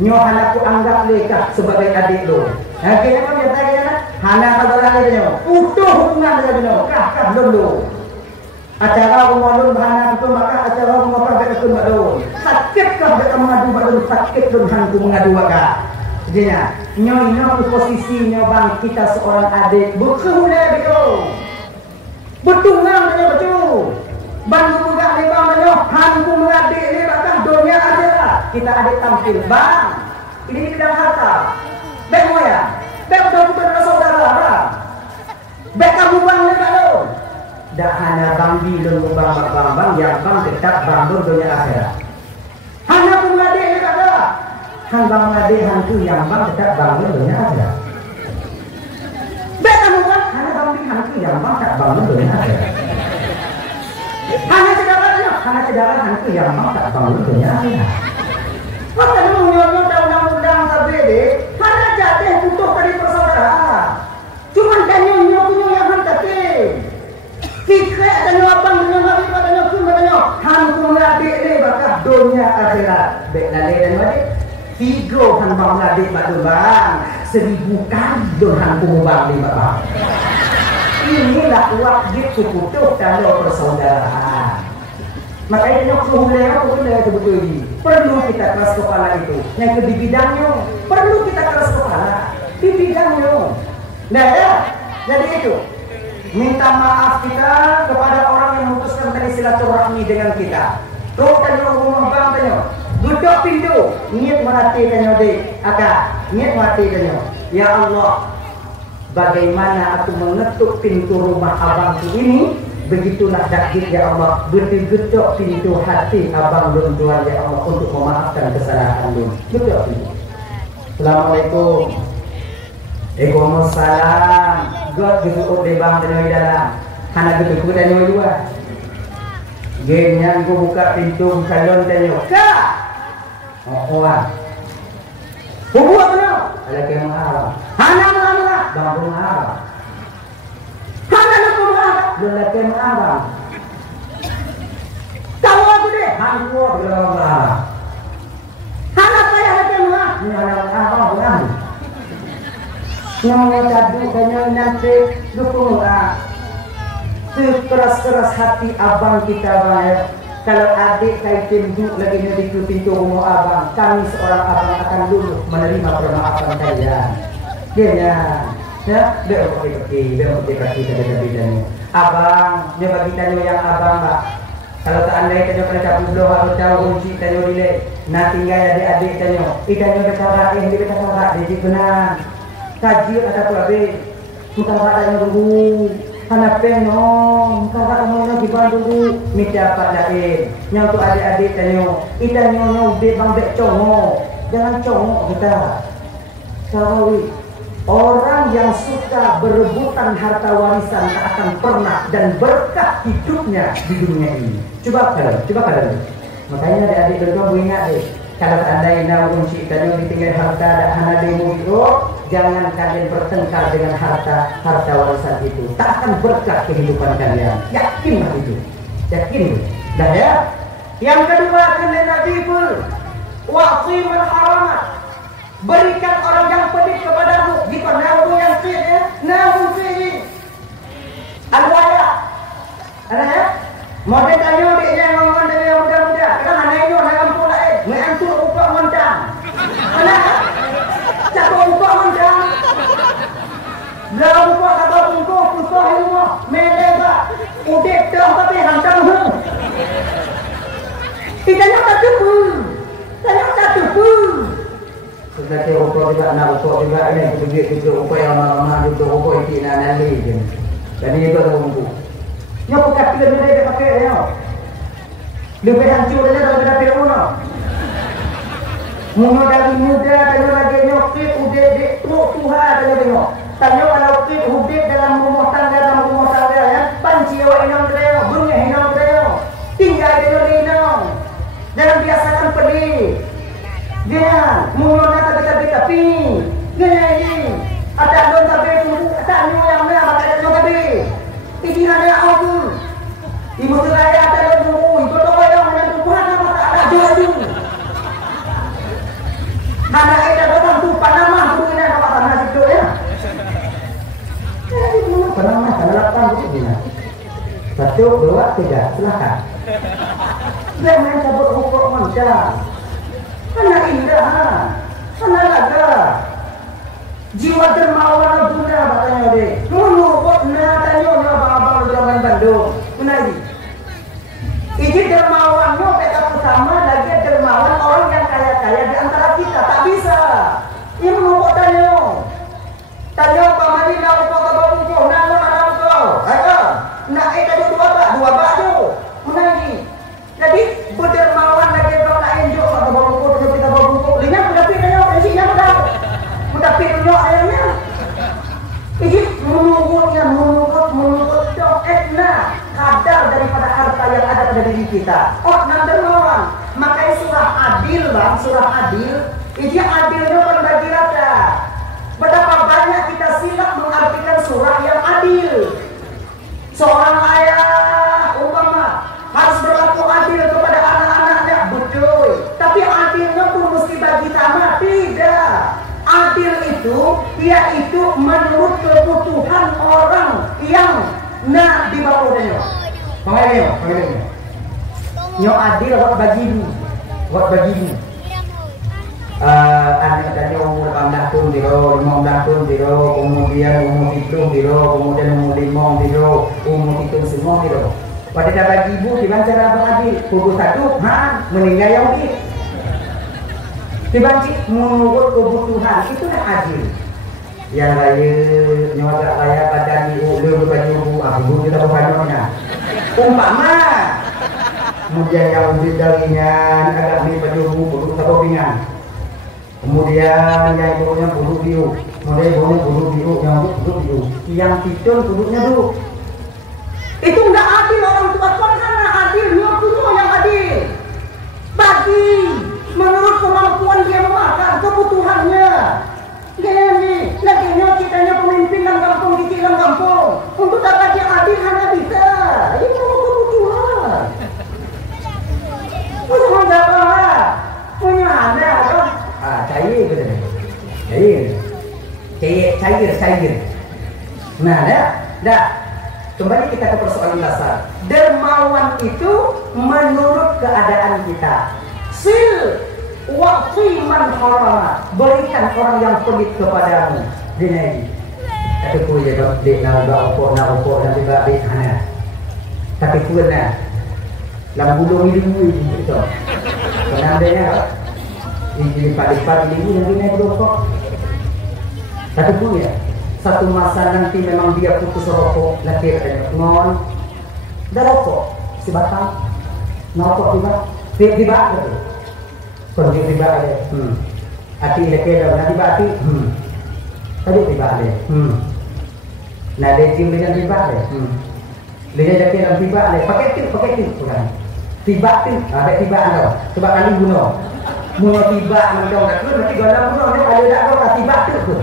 Nyok anakku anggap lekah sebagai adik lo. Akhirnya apa dia tanya? Hana kadalah dia. Utuh hubungan dengan dia. Kah dulu. Acara umulun bahana itu maka acara umul kabeh itu madu. Sakit kah beta mengadu baru sakit dan hantu mengadu waka. Jadinya nyonya posisinya bang kita seorang adik berkehula betul. Bertungang dia betul. Bantu juga ni bang nyo hantu mengadik ni bahkan dunia ada lah. Kita adik tampil bang. Ini bidang harta. Baik moya. Baik betul-betul saudara bang. Baik kamu bang ni kalau. Dah hanya bang bilun bang yang bang tetap bang dunia akhirat. Hanya pengadik ni ada. Hang bang lade hantu yang bang tetap bangun dunia ada. Betul kan? Hana bang di hantu yang bang tetap bangun dunia ada. Hana cedera hantu yang bang tetap bangun dunia ada. Maka nyonya undang-undang sabi deh, hana jatuh butuh dari persaudaraan. Cuman kan nyonya yang hantate. Fikir dan abang dengan nabi dan kun dan hantu lade le bakah dunia akhirat. Bek lade dan wadi. Tiga han bang lade batu bang, 1000 kali don hantu bang di bang. Inilah wajib seputuk kalau persaudaraan. Makanya nyok suhulaya betul ini. Perlu kita keras kepala itu. Yang di bidangnya perlu kita keras kepala di bidangnya. Nah ya, jadi itu. Minta maaf kita kepada orang yang memutuskan tadi silaturahmi dengan kita. Tuh tanya rumah bang tanya. Duduk pintu. Niat merhati tanya deh. Niat merhati tanya. Ya Allah, bagaimana aku mengetuk pintu rumah abangku ini? Begitulah dakik ya Allah, betul-betul pintu hati abang dan tuan ya Allah untuk memaafkan kesalahan lu. Betul pintu. Assalamualaikum. Waalaikumsalam. God gitu de bang dan dalam. Hana gitu ku dan dua. Gengnya gua buka pintu kalon dan ka. Oan. Buat mana? Ada yang mahal. Hana mana? Bang mahal. Hana aku mahal. Lelaki abang. Tahu aku deh. Hantu belum mahal. Hana payah lelaki mahal. Ini anak abang bukan. Yang tadi kanya nanti dukung sekeras-keras hati abang kita bang. Kalau adik kaitin lagi di pintu rumah abang, kami seorang abang akan dulu menerima permaafan kalian. Dia ya, belok kaki beda-beda. Abang, dia bagi tanya yang abang pak. Kalau seandainya tanya pada cabut bloh atau tahu kunci tanya dile, nah tinggal adik-adik tanya. Ikannya bersarak, dia bersarak, dia benar. Kaji kata tu abe, muka kata yang dulu, karena penon, muka kata mau lagi dulu, minta apa lain. Yang tu adik-adik tanya, ikannya nyobek bang bek congok, jangan congok kita. Sawi. Orang yang suka berebutan harta warisan tak akan pernah dan berkah hidupnya di dunia ini. Coba kalian. Makanya adik-adik berdua ingat deh. Kalau seandainya kunci tadi ditinggal harta dan hana demo itu, jangan kalian bertengkar dengan harta warisan itu. Tak akan berkah kehidupan kalian. Yakinlah itu. Yakin. Dah ya. Yang kedua kena nadiful wa'timul haramat. Berikan orang yang pelit kepadamu. Jika nabung yang fit ya, nabung fit. Ada ya? Mau tanya dia yang ngomong dari yang muda-muda. Kan ada itu dalam pola mengantuk upah montang. Ada? Cakap upah montang. Dalam upah kata bungkuk, pusah ilmu, meleba, udik dah tapi hantam hu. Tanya tak cukup. Sebenarnya rokok juga, anak rokok juga ini begitu rokok yang lama-lama juga rokok itu nanti. Jadi itu ada bungkuk. Yang pakai film ini dia pakai dia. Lebih hancur dia daripada film mana. Mula dari muda tanya lagi nyokit udah dek truk Tuhan tanya. Tanya kalau kit udah dalam rumah tangga ya. Panci awak inang dia, bunyi inang dia. Tinggal dia inang. Jangan biasakan pedih. Dia mula nak tapi ini ada don tapi tak yang dia pakai tapi ini ada aku ibu saya ada dulu itu tu yang menentukan apa tak ada jadi nana ada orang tu panama tu ini apa tanah situ ya panama lapan tu dia 1, 2, 3 silakan dia main cabut hukum manusia anak indah anak laga jiwa dermawan dunia katanya deh. Dulu buat tanya abang-abang zaman Bandung. Menagi. Ini dermawannya beda pertama lagi dermawan orang yang kaya-kaya di antara kita tak bisa. Ini mau tanya. Tanya Pak Madi nak apa kau buku nama anak kau. Ada. Nak ada dua bak tu. Menagi. Jadi berdermawan lagi orang lain juga kalau buku kita buku. Lihat berarti tanya pada diri kita. Oh, nanti lawan. Makanya surah Adil, bang, surah Adil. Ini adilnya berbagi rata. Betapa banyak kita silap mengartikan surah yang adil. Seorang ayah umpama harus berlaku adil kepada anak-anaknya, betul. Tapi adilnya pun mesti bagi sama, tidak. Adil itu, dia itu menurut kebutuhan orang yang di bawahnya. Pengennya. Nyo adil buat bagimu. Anak tadi umur 18 tahun biro, 15 tahun biro, kemudian umur 7 biro, kemudian umur 5 biro, umur 7 semua biro. Pada dapat ibu gimana cara beradil? Pukul 1, meninggal yang di. Dibanci menurut kebutuhan, itu adil. Yang lain nyawa kaya badan ibu, baju ibu kita berpadunya. Umpama kemudian yang beli dagingan agak beli baju bulu sabobingan. Kemudian yang ibunya bulu biru, kemudian ibunya bulu biru, yang bulu biru, yang piton bulunya dulu. Itu enggak adil orang tua karena adil guru yang adil. Bagi menurut kemampuan dia memakan kebutuhannya. Gini, laginya kitanya pemimpin dan kampung di dalam kampung. Untuk dapat yang adil hanya bisa. Itu kebutuhan. Kebutuhan apa? Punya anda apa? Cair. Nah, dah. Kembali kita ke persoalan dasar. Dermawan itu menurut keadaan kita. Sil waqti man harama, berikan orang yang pelit kepadamu. Dinai. Tapi ku je dok na upo dan juga di sana. Tapi ku na lam bulu hidup itu. Kenandanya ini lipat ini yang dinai rokok. Tapi ku ya, satu masa nanti memang dia putus rokok, laki katanya ngon, dah rokok si batang, ngerokok tiba, kondisi tiba ada, hati laki dah, nanti bati, tadi tiba ada, nah dia cium dengan tiba ada, dia laki dalam tiba ada, pakai tim, bukan, tiba, ada tiba ada, coba kali bunuh tiba, mendong, nanti galau bunuh, dia ada tak kau tiba tu.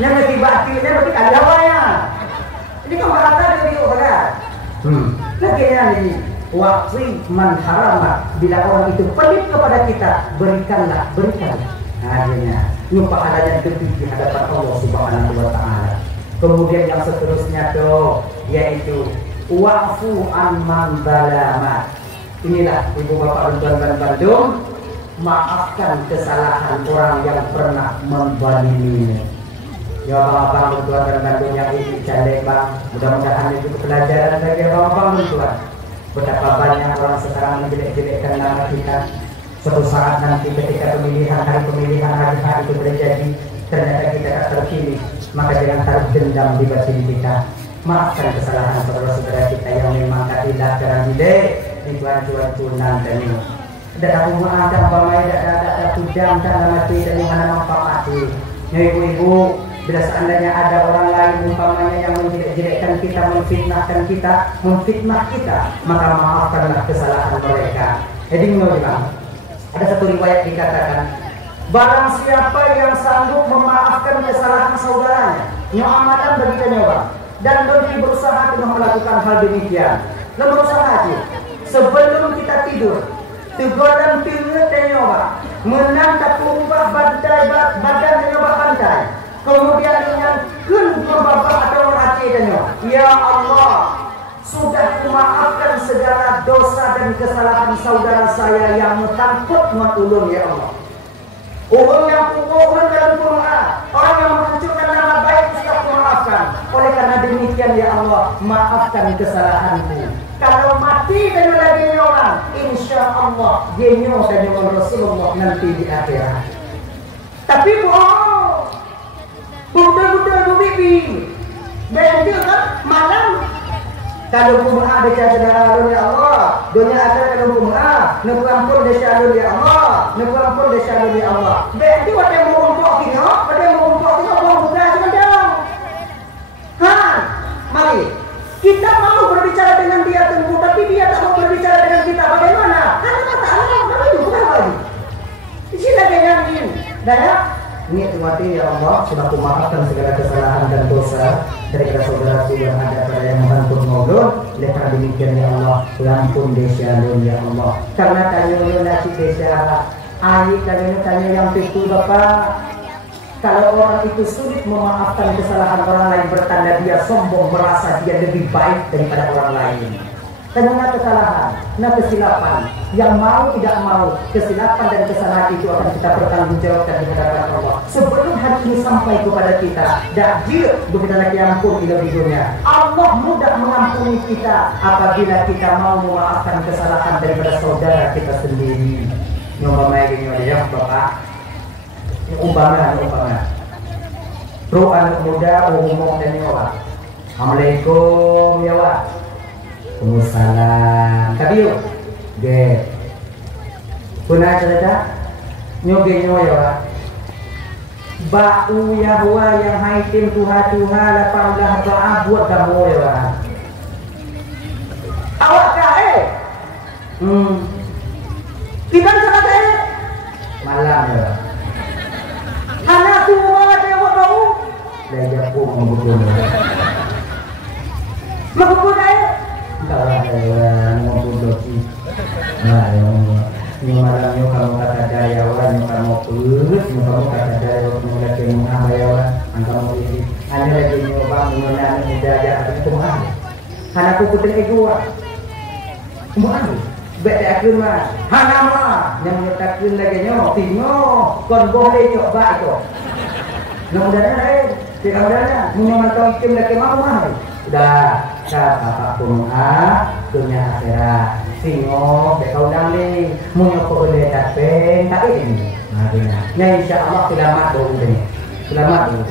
Yang lebih batiknya berarti ada awalnya. Ini kan bahasa dari orang. Laginya ini waqti man harama, bila orang itu pelit kepada kita, berikan. Akhirnya lupa adanya lebih di hadapan Allah Subhanahu wa taala. Kemudian yang seterusnya tuh yaitu wa'fu an man zalama. Inilah ibu bapak dan Bandung, maafkan kesalahan orang yang pernah menzalimimu. Ya abang-abang Tuhan dan Bandung yang ini cantik bang, mudah-mudahan itu pelajaran bagi abang-abang Tuhan. Betapa banyak orang sekarang menjelek-jelekkan nama kita. Suatu saat nanti ketika hari pemilihan hari itu terjadi, ternyata kita tak terpilih, maka jangan taruh dendam di batin kita. Maafkan kesalahan saudara-saudara kita yang memang tidak terandai di tuan-tuan tunan dan ini. Dan aku mengatakan bahwa ada tudang dan mati dan mana manfaat itu. Ibu-ibu, bila seandainya ada orang lain umpamanya yang menjelek-jelekkan kita, memfitnah kita, maka maafkanlah kesalahan mereka. Jadi menurut ada satu riwayat dikatakan, barang siapa yang sanggup memaafkan kesalahan saudaranya, nyamatan bagi kita nyoba, dan lebih berusaha untuk melakukan hal demikian. Dan berusaha aja sebelum kita tidur, tegodan pinggir nyoba, menangkap ubah badan nyoba pantai. Kemudian ingatkan membapak atau meracaikannya. Ya Allah, sudah kumaafkan segala dosa dan kesalahan saudara saya yang takut matulun ya Allah. Orang yang kukuhkan dan kumaaf, orang yang menghancurkan nama baik sudah kumaafkan. Oleh karena demikian ya Allah, maafkan kesalahanku. Kalau mati dan lagi orang, insya Allah genyo dan Rasulullah nanti di akhirat. Tapi bohong. Buddha bibi berarti kan malam kalau kumah ada cara ya Allah dunia akhirat kalau kumah nekuampun desa ya Allah nekuampun desa ya Allah berarti ada yang mau umpok kita orang Buddha sebentar mari kita mau berbicara dengan dia tunggu tapi dia nikmati ya Allah, sudah kumaafkan segala kesalahan dan dosa dari saudaraku yang ada pada yang membantu ngobrol. Oleh karena demikian ya Allah, lampun desyalun ya Allah. Karena tanya nasi desya, ayat dan tanya yang itu Bapak. Kalau orang itu sulit memaafkan kesalahan orang lain, bertanda dia sombong, merasa dia lebih baik daripada orang lain. Karena kesalahan, kesilapan, yang mau tidak mau, kesilapan dan kesalahan itu akan kita pertanggungjawabkan di hadapan Allah. Sebelum hari ini sampai kepada kita, dajil begitu lagi ampun ilmu-ilmunya. Allah mudah mengampuni kita apabila kita mau memaafkan kesalahan daripada saudara kita sendiri. Umpama ini ya Bapak. Umpama Bro anak muda ngomong dan nyawa. Assalamualaikum ya Wak. Waalaikumsalam. Tapi yuk, ge. Punah cerita, nyoge nyawa ya Wak. Ba'u Yahwa yang haitim tuha-tuha lapanglah doa buat kamu ya Wak. Awak kae. Kita cerita malam ya Wak. Anak tua ada yang mau belajar pun membukun. Membukun aja. Kalau ada membukun dosi. Nah, yang malamnya kamu kata dayawan, kamu kurus, kamu kata dayawan, kamu lagi mengabayawan, kamu isi. Hanya lagi nyoba mengenai hidayah itu mah. Anakku putri itu, mah. Beda aku mah, hana mah yang menyatakan lagi nyo, tinyo, kon boleh coba itu. Mudah-mudahan, mudah-mudahan, menyamantau ikim lagi mau mah. Sudah, apa pun dunia akhirat, tinyo, bekau dangling, menyokong boleh dateng, tak ini. Nah, insya Allah selamat dulu ini, selamat dulu.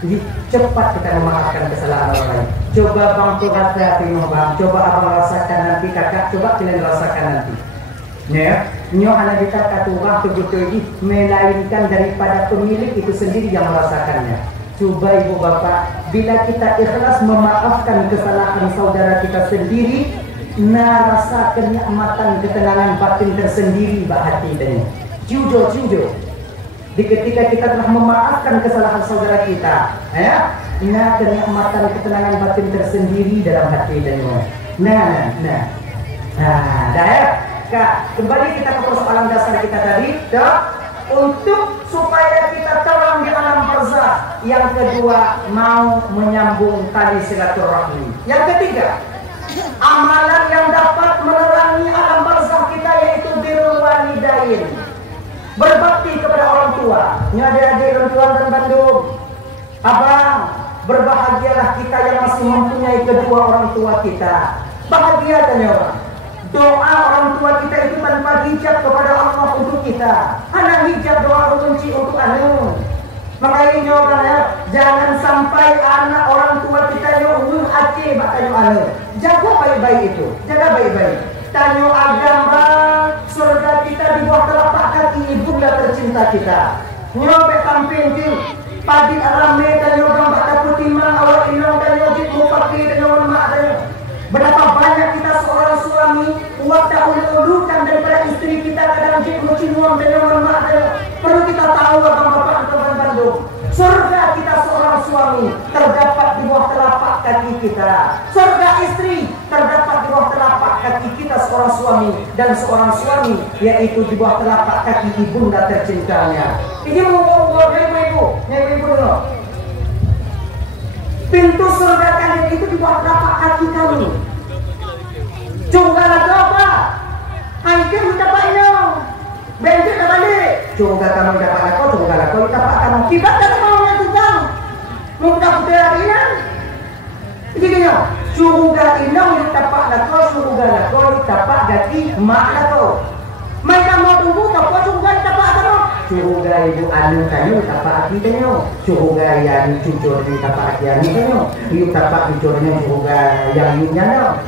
Jadi cepat kita memaafkan kesalahan orang lain. Coba bang tuh hati bang, coba abang rasakan nanti, kakak coba kalian rasakan nanti. Ya, nyo anak kita katurah begitu ini melainkan daripada pemilik itu sendiri yang merasakannya. Coba ibu bapak, bila kita ikhlas memaafkan kesalahan saudara kita sendiri, rasa kenikmatan ketenangan batin tersendiri bah hati tanya. Judo. Di ketika kita telah memaafkan kesalahan saudara kita, ya, kenikmatan ketenangan batin tersendiri dalam hati dan Kak, kembali kita ke persoalan dasar kita tadi, untuk supaya kita terang di alam barzakh. Yang kedua, mau menyambung tali silaturahmi. Yang ketiga, amalan yang dapat menerangi alam barzakh kita yaitu birrul walidain. Berbakti kepada orang tua. Ini adik-adik orang tua dan Bandung. Abang, berbahagialah kita yang masih mempunyai kedua orang tua kita. Bahagia tanya orang. Doa orang tua kita itu tanpa hijab kepada Allah untuk kita. Anak hijab doa kunci untuk anak. Makanya jawabannya, jangan sampai anak orang tua kita yang aceh bakal anak. Jaga baik-baik itu. Jaga baik-baik. Tanya agama, surga kita di bawah telapak kaki ibunda tercinta kita. Nyobek tampil padi alame tanya orang bakal putimang awal inong tanya ojek mufakir tanya orang mak tanya. Berapa banyak kita seorang suami waktu ulu-ulukan daripada istri kita kadang ojek mucinuang tanya orang mak tanya. Perlu kita tahu abang bapak atau Bandung. Surga kita seorang suami terdapat di bawah telapak kaki kita. Surga istri terdapat di bawah telapak kaki kita seorang suami, dan seorang suami yaitu di bawah telapak kaki ibunda tercintanya. Ini mau ibu-ibu dulu. Pintu surga kalian itu di bawah telapak kaki kami. Junggalah apa? Hancur dapat ini. Bentuk dah balik. Jungga kamu dapat aku, junggalah kau dapat kamu. Kibat tak mau yang tukang. Mudah putih ini. Begini, jungga ini dapat aku, junggalah kau dapat gati mak aku. Mereka mau tunggu tak kau jungga dapat kamu. Jungga ibu anu kayu dapat aki kayu. Jungga yang cucur di dapat aki anu kayu. Ibu dapat cucurnya jungga yang nyana.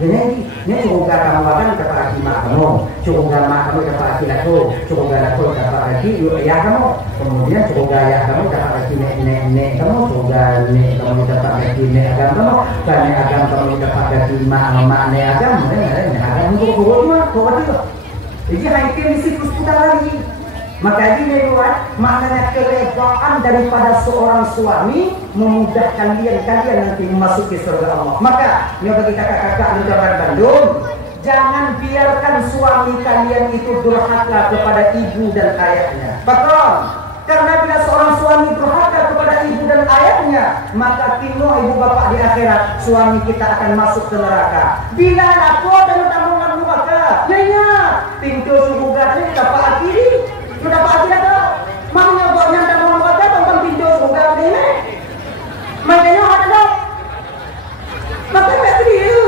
Jadi ini surga kamu akan dapat aki mak kamu, surga mak kamu dapat aki laku, surga laku dapat aki ayah kamu, kemudian surga ayah kamu dapat aki nenek kamu, surga nenek kamu dapat aki nenek agam kamu, dan nenek agam kamu dapat aki mak nenek agam, agam untuk kau itu. Jadi haikal di siklus putar lagi. Maka ini buat maknanya kerelaan daripada seorang suami memudahkan kalian nanti memasuki surga Allah. Maka ini bagi kakak-kakak di Jawa Bandung, jangan biarkan suami kalian itu durhaka kepada ibu dan ayahnya. Betul. Karena bila seorang suami durhaka kepada ibu dan ayahnya, maka tino ibu bapak di akhirat, suami kita akan masuk ke neraka. Bila aku dan tanggungan neraka, ya pintu surga ini dapat akhiri. Sudah pasti ada, maunya buat nyanda mau kata tentang pintu surga ini, makanya ada, makanya dia.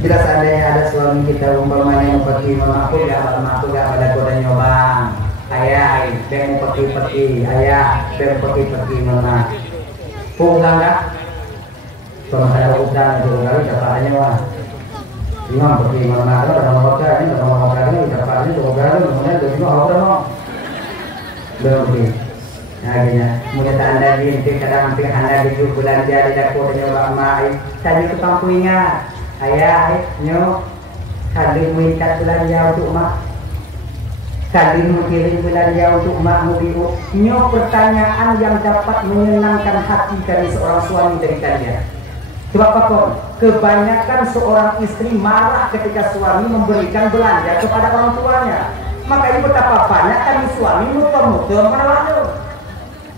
Bila seandainya ada suami kita umpamanya mau pergi, mama aku gak pada goda nyobang, ayah, dia mau pergi, ayah, dia mau pergi mana, pulang tak? Kalau saya pulang itu kali dapatannya wah. Imam pergi mana kan ada hotel ini ada hotel ini dapat ini hotel ini kemudian dari itu hotel no lebih akhirnya mulai tanda di kadang anda di belanja di dapur dengan ramai tadi ke pampunya ayah nyo kali mengikat belanja untuk mak kali mengirim belanja untuk mak mobil nyo pertanyaan yang dapat menyenangkan hati dari seorang suami dari kalian. Sebab apa? Kebanyakan seorang istri marah ketika suami memberikan belanja kepada orang tuanya. Maka ini betapa banyak kami suami muter-muter mana-mana.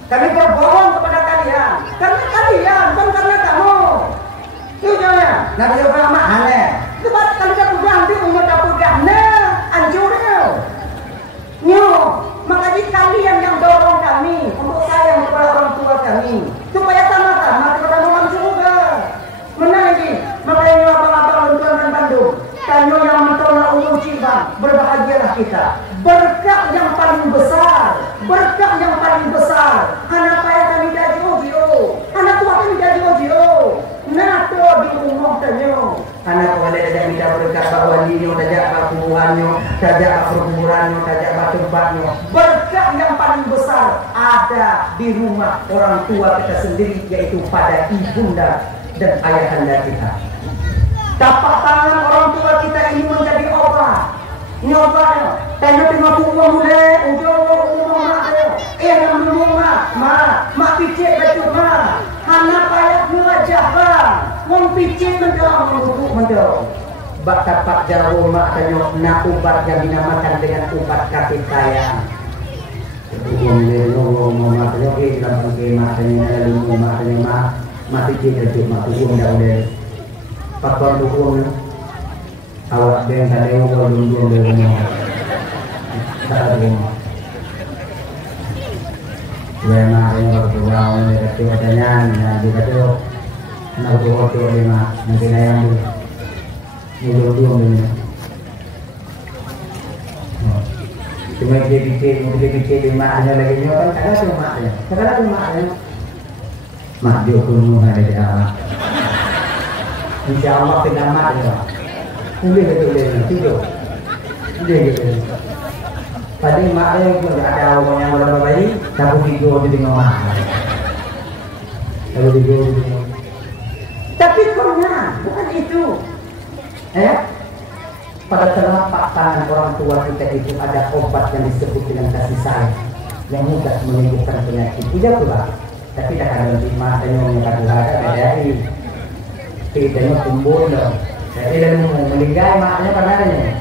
Kami berbohong kepada kalian. Karena kalian, bukan karena kamu. Tujuannya, nabi Ibrahim aneh. Sebab kalau kita ganti umur dapur gahne, anjurnya. Nyo, makanya kalian yang dorong kami untuk sayang kepada orang tua kami. Supaya sama-sama kita dalam surga. Menang lagi, makanya abang-abang dan Bandung, tanyo yang mentolak umur cibang, berbahagialah kita. Berkah yang paling besar, anak payah kami jadi ojio, anak tua kami jadi ojio, nato di umur tanyo. Anak wala tidak bisa berkah bahwa linyo, tajak perkuburannya, tajak perkuburannya, tajak tempatnya. Berkah yang paling besar ada di rumah orang tua kita sendiri, yaitu pada ibunda dan ayahanda kita. Tapak tangan orang tua kita ini menjadi obat. Ini obatnya. Tanya tengok tua mulai, ujung mak yang mak picit betul mak. Anak payah ngajak bang. Wong picit mendorong. Bak tapak jauh mak tanya nak ubat yang dinamakan dengan ubat kasih sayang. Mati kita tu mak hukum dah boleh pakon hukum awak dengan kadang kalau belum dia tak ada rumah. Memang yang berdoa oleh ketuanya, dia kata nak berdoa tu lima nanti yang dulu ni. Cuma dia fikir lima hanya lagi ni kan ada tu maknya, ada tu maknya. Mak dia kuno ada di awak. InsyaAllah tidak mak dia. Boleh betul tidur. Dia. Tadi mak dia pun ada orang yang berapa bayi, tapi tidur di rumah. Kalau tidur. Tapi pernah, bukan itu. Pada telapak tangan orang tua kita itu ada obat yang disebut dengan kasih sayang yang mudah menyembuhkan penyakit. Tidak pula. Tapi dah ada lima tanya yang ada dari kita tumbuh dah. Jadi dah meninggal maknya panadanya.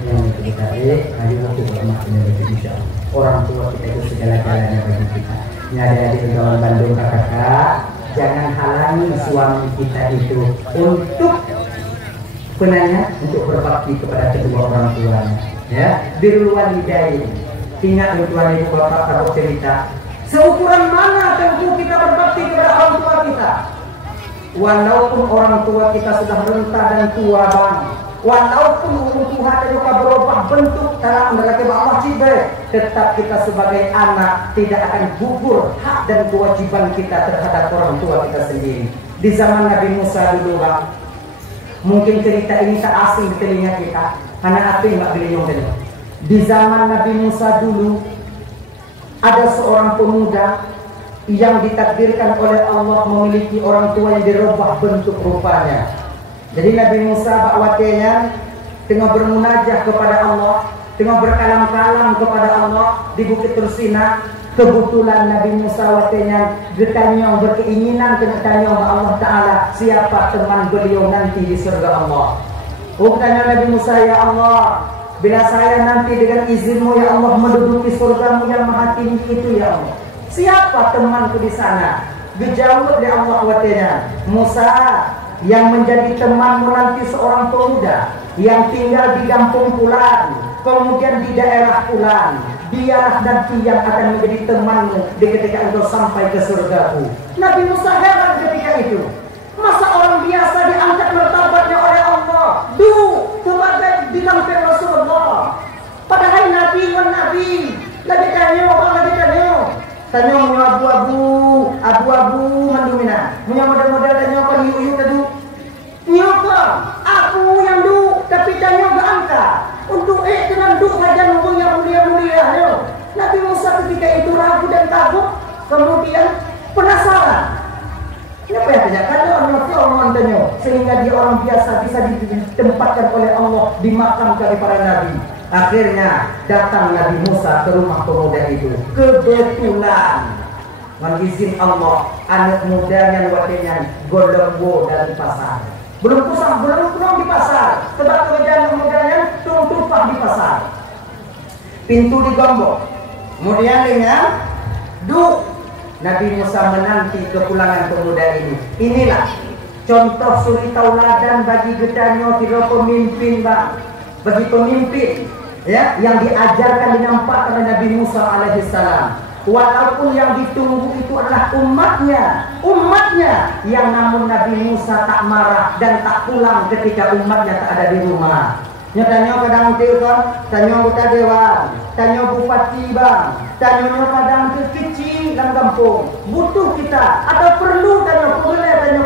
Yang itu kita hari waktu bermakna bagi kita. Orang tua kita itu segala-galanya bagi kita. Ini ada di kawan Bandung kakak. Jangan halangi suami kita itu untuk penanya untuk berbakti kepada kedua orang tuanya. Ya, birrul walidain. Ingat tuan ibu bapak kalau cerita. Seukuran mana tentu kita berbakti kepada orang tua kita. Walaupun orang tua kita sudah renta dan tua bang, walaupun orang tua kita berubah bentuk dalam mengalami Allah cibai, tetap kita sebagai anak tidak akan gugur hak dan kewajiban kita terhadap orang tua kita sendiri. Di zaman Nabi Musa dulu bang, mungkin cerita ini tak asing di telinga kita, anak asing nggak beliau tadi. Di zaman Nabi Musa dulu, ada seorang pemuda yang ditakdirkan oleh Allah memiliki orang tua yang dirubah bentuk rupanya. Jadi Nabi Musa bakwatenya tengah bermunajah kepada Allah, tengah berkalam-kalam kepada Allah di Bukit Tursina. Kebetulan Nabi Musa watenya getanya berkeinginan tanya Allah Ta'ala siapa teman beliau nanti di surga Allah. Oh, tanya Nabi Musa, ya Allah, bila saya nanti dengan izinmu ya Allah menduduki surgamu yang maha tinggi itu ya Allah, siapa temanku di sana? Dijawab oleh Allah watenya, Musa, yang menjadi temanmu nanti seorang pemuda yang tinggal di kampung Pulan, kemudian di daerah Pulan. Dialah nanti yang akan menjadi temanmu di ketika engkau sampai ke surgaku. Nabi Musa heran ketika itu. Masa orang biasa diangkat martabatnya oleh Allah sebagai dilampir Rasulullah. Padahal Nabi lagi tanya abu-abu mandumina. Punya model-model tanya apa hiu tadu. Nyoba aku yang tapi tanya gak angkat. Untuk dengan saja nunggu yang mulia-mulia. Nabi Musa ketika itu ragu dan takut, kemudian penasaran. Kenapa ya tanya? Karena orang tanya, sehingga dia orang biasa bisa ditempatkan oleh Allah di makam dari para nabi. Akhirnya datang Nabi Musa ke rumah pemuda itu. Kebetulan mengizin Allah, anak mudanya waktunya golonggo dari pasar. Belum di pasar. Sebab kemudian tumpah di pasar. Pintu digombok. Kemudian dengan Nabi Musa menanti kepulangan pemuda ini. Inilah contoh suri tauladan bagi gedanyo tidak pemimpin bagi pemimpin ya yang diajarkan dinampakkan oleh Nabi Musa alaihissalam. Walaupun yang ditunggu itu adalah umatnya yang namun Nabi Musa tak marah dan tak pulang ketika umatnya tak ada di rumah. Nyatanya kadang telepon, tanya anggota dewan, tanya bupati bang, tanya kadang kecil dalam kampung. Butuh kita atau perlu tanya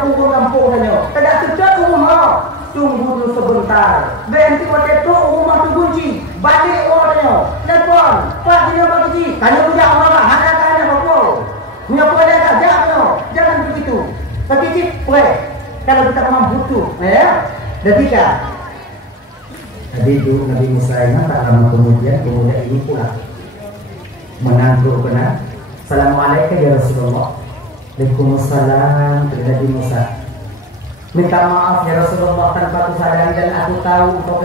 kumpul kampung tanya. Tidak sejak rumah, tunggu dulu sebentar. Berhenti waktu itu rumah tu kunci, balik orangnya, telepon, Pak dia bagi, tanya punya orang, ada apa? Punya boleh tak jangan begitu. Tapi kalau kita memang butuh, ya, ketika tadi itu Nabi Musa ini tak lama kemudian pemuda ini pulang menantu benar. Assalamualaikum ya Rasulullah. Waalaikumsalam Nabi Musa. Minta maaf ya Rasulullah tanpa aku sadari dan aku tahu engkau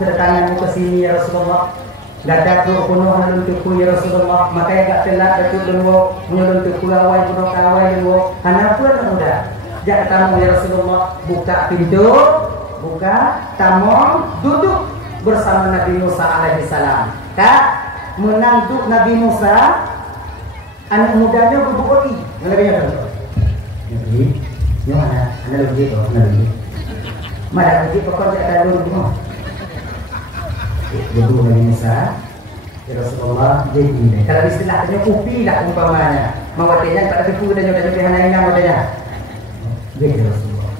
kedatanganmu ke sini ya Rasulullah. Gak ada penuh menuntukku ya Rasulullah. Makanya gak telat betul dulu menuntukku awal penuh kawai dulu. Karena pun muda. Jangan tamu ya Rasulullah. Buka pintu. Buka, tamu, duduk bersama Nabi Musa alaihissalam. Kak, menantu Nabi Musa, anak mudanya berbukti. Ngerti tak? Ngerti? Yang mana? Anak lebih tu, ngerti. Mana lebih pokoknya ada dulu. Duduk Nabi Musa, ya Rasulullah jadi. Kalau istilahnya upi lah umpamanya. Mawatinya tak ada kuda dan jodoh bihananya mawatinya. Jadi Rasulullah.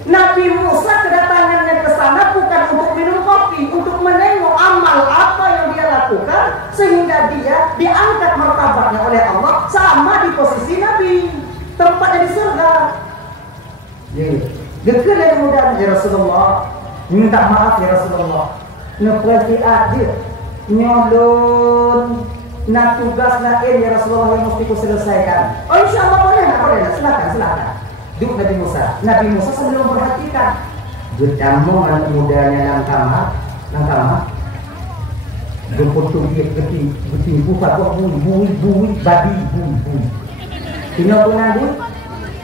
Nabi Musa kedatangannya ke sana bukan untuk minum kopi, untuk menengok amal apa yang dia lakukan sehingga dia diangkat martabatnya oleh Allah sama di posisi Nabi, tempatnya di surga. Gekal yang mudah ya Rasulullah, minta maaf ya Rasulullah. Ngeperti adil, nyolon, nak tugas lain ya Rasulullah yang mesti ku selesaikan. Oh insya Allah boleh, silakan. Duduk Nabi Musa sambil memperhatikan getamu anak mudanya dalam kamar gempur tubiak geti buka kok bui babi tina pun ada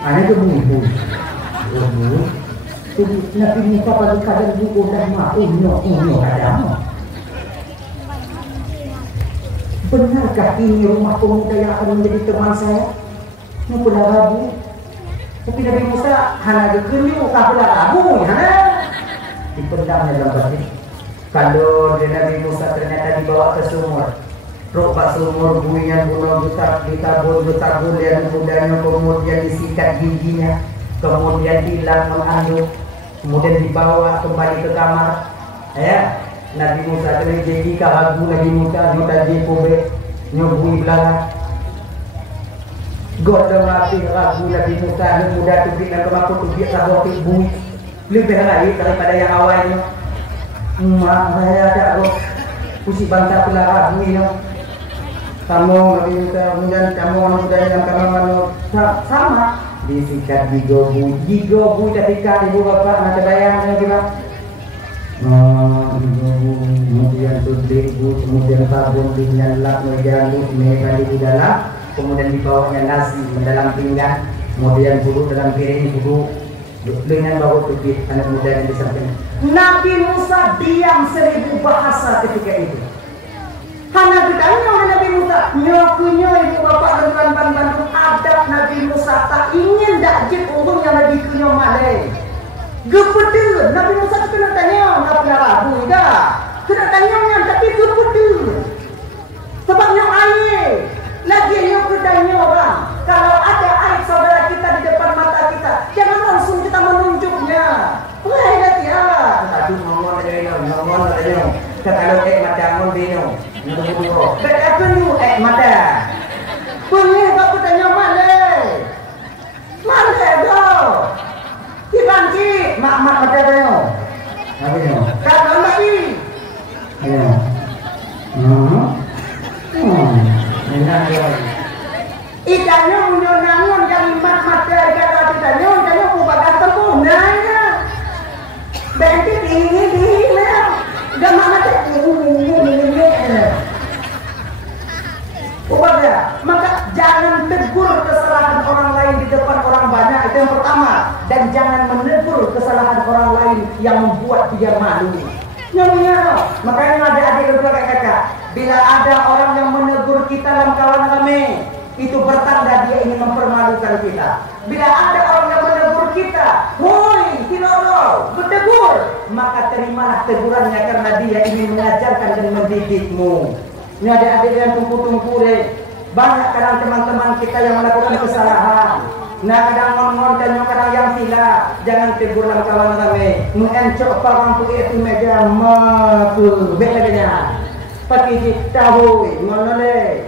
ada ke bui Nabi Musa pada kadang buku dah mau kadang benarkah ini rumah pemuda yang akan menjadi teman saya? Ini pun rabu. Tapi Nabi Musa hanya gekeliu kapilah rabu, dipendamnya dalam batin. Kalau Nabi Musa ternyata dibawa ke sumur, ropak sumur buinya bunuh ditabur dan mudanya kemudian disikat giginya, kemudian hilang mengandung, kemudian dibawa kembali ke kamar. Ya, Nabi Musa jadi kahagu Nabi Musa nyota jepobe nyobui belala. Godong api ragu Nabi Musa yang muda tubik dan kemampu tubik sahabat bui lebih lagi daripada yang awalnya. Mak saya ada roh Pusi bangsa pelara bumi no. Kamu lebih kemudian kamu orang budaya yang kamu sama disikat digobu ketika ibu bapak ada bayang gimana? Kemudian suntik ibu, kemudian sabun dinyalak menjalut mereka di dalam, kemudian dibawanya nasi mendalam pinggan, kemudian duduk dalam piring duduk dengan bawa tukit anak muda yang di samping. Nabi Musa diam 1000 bahasa ketika itu. Hanya ditanya oleh Nabi Musa, nyokunya ibu bapak dan Bandung adab Nabi Musa tak ingin tak jip urung yang Nabi kunyah malai. Gepetul, Nabi Musa tu kena tanya, tak pernah rabu dah. Kena tanya yang tapi gepetul. Sebabnya air, lagi yang bertanya orang. Kalau ada air saudara kita di depan mata kita, jangan langsung kita menunjuknya. Wah, dah tiada. Tadi ngomong aja, kalau mata ngomong bino. Berapa lu mata? Boleh aku tanya mana? Mana dah? Dibanci, mak mata dah. Apa ni? Kalau mati. Ya. Enak ya. Ikannya menyonamun yang mak mata kata ikannya ubah tepung nanya. Berarti ini lah. Gambar mata ini. Maka jangan tegur kesalahan orang lain di depan orang banyak, itu yang pertama. Dan jangan menegur kesalahan orang lain yang membuat dia malu. Nyonya, makanya adik-adik dan kakak-kakak, bila ada orang yang menegur kita dalam kawan rame, itu bertanda dia ingin mempermalukan kita. Bila ada orang yang menegur kita, woi, Kilolo, bertegur, maka terimalah tegurannya karena dia ingin mengajarkan dan mendidikmu. Ini adik-adik yang tunggu-tunggu deh. Banyak kadang teman-teman kita yang melakukan kesalahan. Nah kadang ngomong dan kadang yang silap. Jangan tegur dalam kawan rame. Mengencok parang tu itu meja matu. Bedanya. Pakai kita hui, mana le?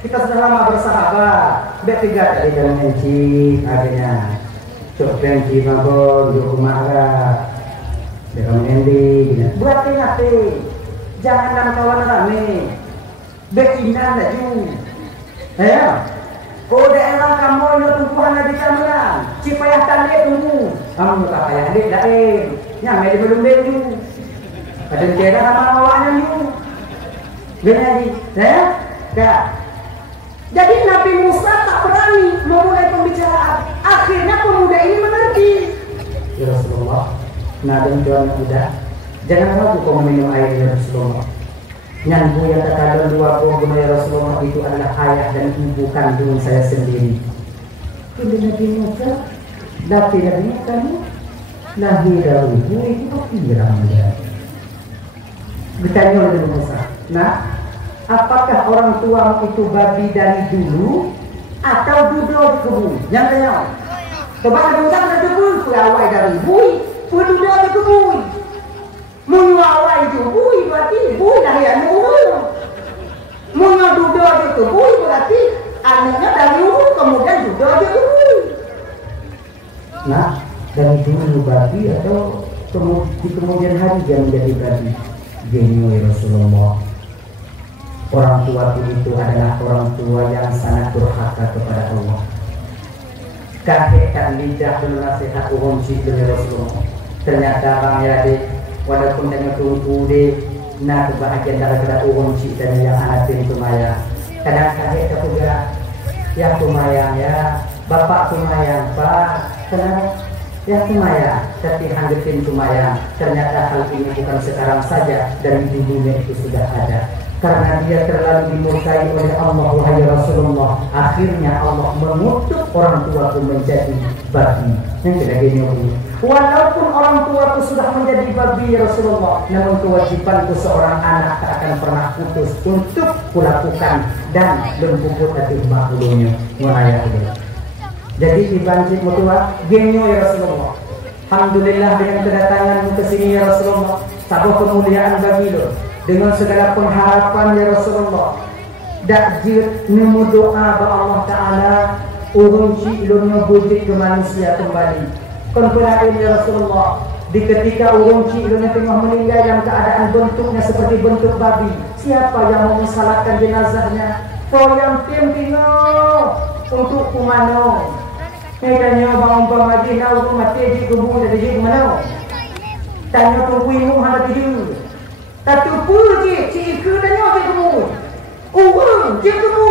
Kita sudah lama bersahabat. Bet 3 tadi dalam enci adanya. Cok enci mabon di rumah lah. Dalam endi. Buat hati. Jangan dalam kawan rame. Bekinan laju. Ya. Oh daerah kamu yang tumpuan Nabi Kamran. Cipayah tandek tunggu. Kamu tak payah dek daim. Yang ada belum dek tu. Ada daerah sama awaknya tu. Benar ni. Ya. Dah. Jadi Nabi Musa tak berani memulai pembicaraan. Akhirnya pemuda ini mengerti. Ya Rasulullah. Nah dan tuan muda. Jangan ragu kau meminum air ya Rasulullah. Yang yang terkadang 2 buah ya Rasulullah itu adalah ayah dan ibu kandung saya sendiri. Itu Nabi Musa, tapi Nabi Musa lahir dari ibu itu kira dia. Bertanya oleh Musa, nah, apakah orang tua itu babi dari dulu atau duduk di kebun? Yang tanya, coba Nabi Musa ada kebun, awal dari ibu, duduk di kebun. Munyawai itu bui berarti bui lahir bui. Munya duduk itu bui berarti anaknya dari dulu kemudian duduk itu bui. Nah, dari dulu babi atau di kemudian hari dia menjadi babi. Gini Rasulullah. Orang tua itu adalah orang tua yang sangat durhaka kepada Allah. Kahekkan lidah dan nasihat umum si Rasulullah. Ternyata bang ya adik. Walaupun dengan tunggu deh, nah kebahagiaan darah umum cita yang anak itu maya. Kadang-kadang kita juga, ya kumayang ya, bapak kumayang pak, kenapa? Ya kumayang, tapi hanggepin kumayang. Ternyata hal ini bukan sekarang saja dan di dunia itu sudah ada. Karena dia terlalu dimurkai oleh Allah wahai Rasulullah. Akhirnya Allah mengutuk orang tuaku menjadi babi. Yang tidak gini. Walaupun orang tuaku sudah menjadi babi ya Rasulullah, namun kewajibanku seorang anak tak akan pernah putus untuk kulakukan dan lembut hati makhluknya meraya ini. Jadi dibanjir mutua genyo ya Rasulullah. Alhamdulillah dengan kedatanganmu ke sini ya Rasulullah, satu kemuliaan bagi lo. Dengan segala pengharapan ya Rasulullah. Dakjir nemu doa ba Allah Ta'ala urung si ilunnya bujuk ke manusia kembali. Konfirmasi ya Rasulullah. Di ketika urung cikgu tengah meninggal yang keadaan bentuknya seperti bentuk babi, siapa yang mau mensalatkan jenazahnya? Kau yang tim tengok untuk kumano. Tanya bang umpama dia urung mati di kubur jadi di kumano. Tanya tu wimu hana tidur. Tapi puji cikgu tanya di kubur. Urung cikgu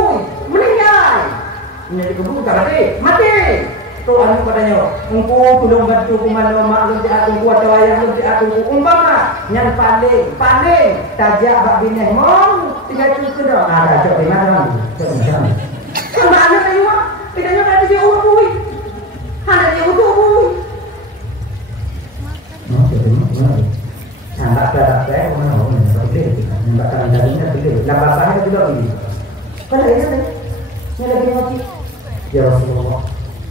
meninggal. Ini di kubur tak mati. Tu anu katanya, engkau tolong bantu kumano maklum di aku kuat wayang di aku umpama yang paling tajak bak bineh mong tinggal tu dah. Ada cok lima dah. Sama anu tayo, pidanya kat dia urui. Hana dia urui. Okey, mana? Sampai pada mana orang boleh nampak kandangnya boleh. Nampak saya juga ini. Kalau ini ni lagi mati. Ya Rasulullah.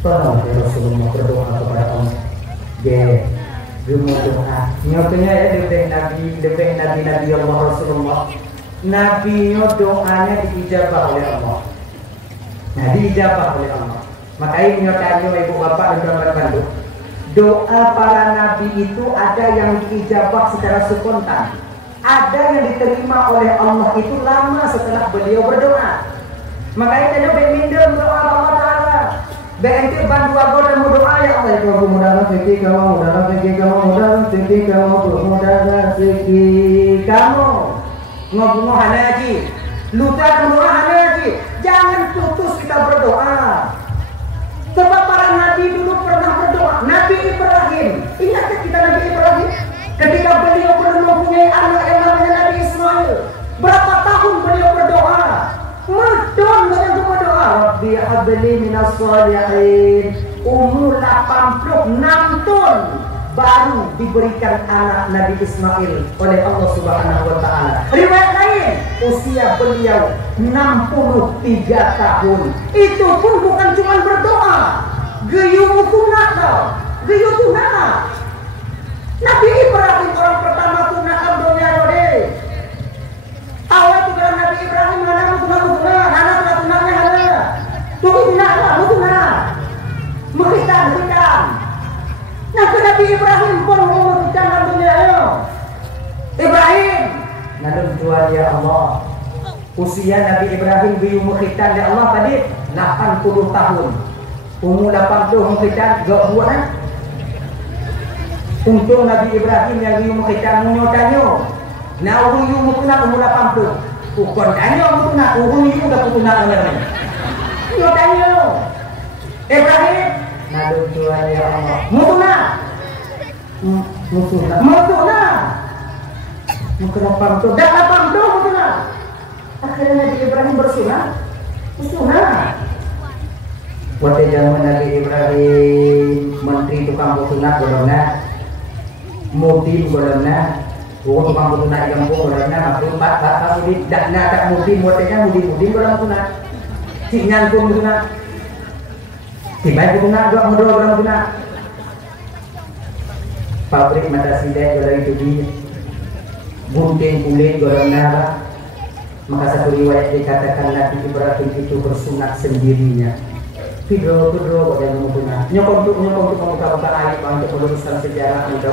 Tolong ya Rasulullah berdoa kepada Allah. Dia berdoa. Nyatanya ya debek Nabi Allah Rasulullah. Nabi doanya diijabah oleh Allah. Nah, diijabah oleh Allah. Makanya nyatanya ibu bapak dan teman-teman bantu. Doa para nabi itu ada yang diijabah secara spontan. Ada yang diterima oleh Allah itu lama setelah beliau berdoa. Makanya kita berminda doa Allah Ta'ala. BNT bantu aku dan berdoa ya Allah. Aku mudahlah fikir kamu, mudahlah fikir kamu, mudahlah fikir kamu, mudahlah fikir kamu. Ngomong haji, lupa berdoa haji. Jangan putus kita berdoa. Sebab para nabi dulu pernah berdoa. Nabi Ibrahim, ingatkah kita Nabi Ibrahim? Ketika beliau belum mempunyai anak yang namanya Nabi Ismail, berapa tahun beliau berdoa? Medon dengan berdoa. Rabbi habli minas shalihin. Umur 86 tahun baru diberikan anak Nabi Ismail oleh Allah Subhanahu wa taala. Riwayat lain, usia beliau 63 tahun. Itu pun bukan cuma berdoa. Geyu tunat tau. Geyu tunat. Nabi Ibrahim orang pertama tunat dunia ini. Awal tu kalau Nabi Ibrahim anak tunat, anak tunatnya ada. Tuh tunat. Menghitam. Nah, Nabi Ibrahim pun menghitam dunia ini. Ibrahim, namun Tuhan ya Allah. Usia Nabi Ibrahim biu menghitam ya Allah tadi 80 tahun. Umur 80 menghitam gak buat. Untung Nabi Ibrahim yang biu menghitam menyotanyo. Nah, urung yu mutuna umur 80. Ukon tanyo mutuna, urung yu dah mutuna namanya. Nyotanyo. Ibrahim, namun Tuhan ya Allah. Mutuna. Kenapa itu? Dah 80 mutuna. Akhirnya Nabi Ibrahim bersunat. Waktu zaman Nabi Ibrahim menteri tukang sunat golongna, mudim golongna, tukang sunat yang golongna maksud pak mudim dak nak mudim waktunya mudim golong sunat. Cingan pun sunat. Tiba sunat dua modal sunat. Pabrik mata sidai golong itu di gunting kulit golongna. Maka satu riwayat dikatakan Nabi Ibrahim itu bersunat sendirinya. Video yang menggunakan nyokong untuk membuka air untuk meluruskan sejarah itu.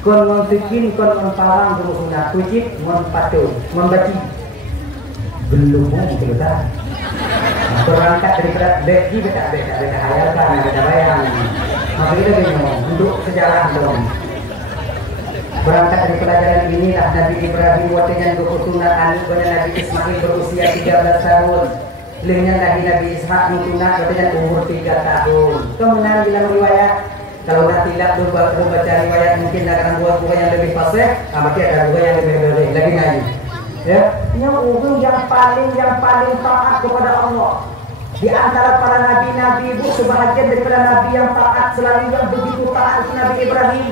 Kon bikin kon parang bersunat kucing patuh membaci belum gitu kan. Berangkat dari beki beta hayalkan beta bayang. Maka kita bingung untuk sejarah dong. Berangkat dari pelajaran inilah Nabi Ibrahim waktunya bersunat anak Nabi Ismail berusia 13 tahun. Lainnya Nabi Ishak mutunat waktunya umur 3 tahun. Kemudian dalam riwayat kalau nak tidak baca riwayat mungkin akan buat buku yang lebih fasih. Berarti ada buku yang lebih lagi ngaji. Ya, yang ujung yang paling taat kepada Allah. Di antara para nabi-nabi itu sebahagian daripada nabi yang taat selalu yang begitu taat Nabi Ibrahim.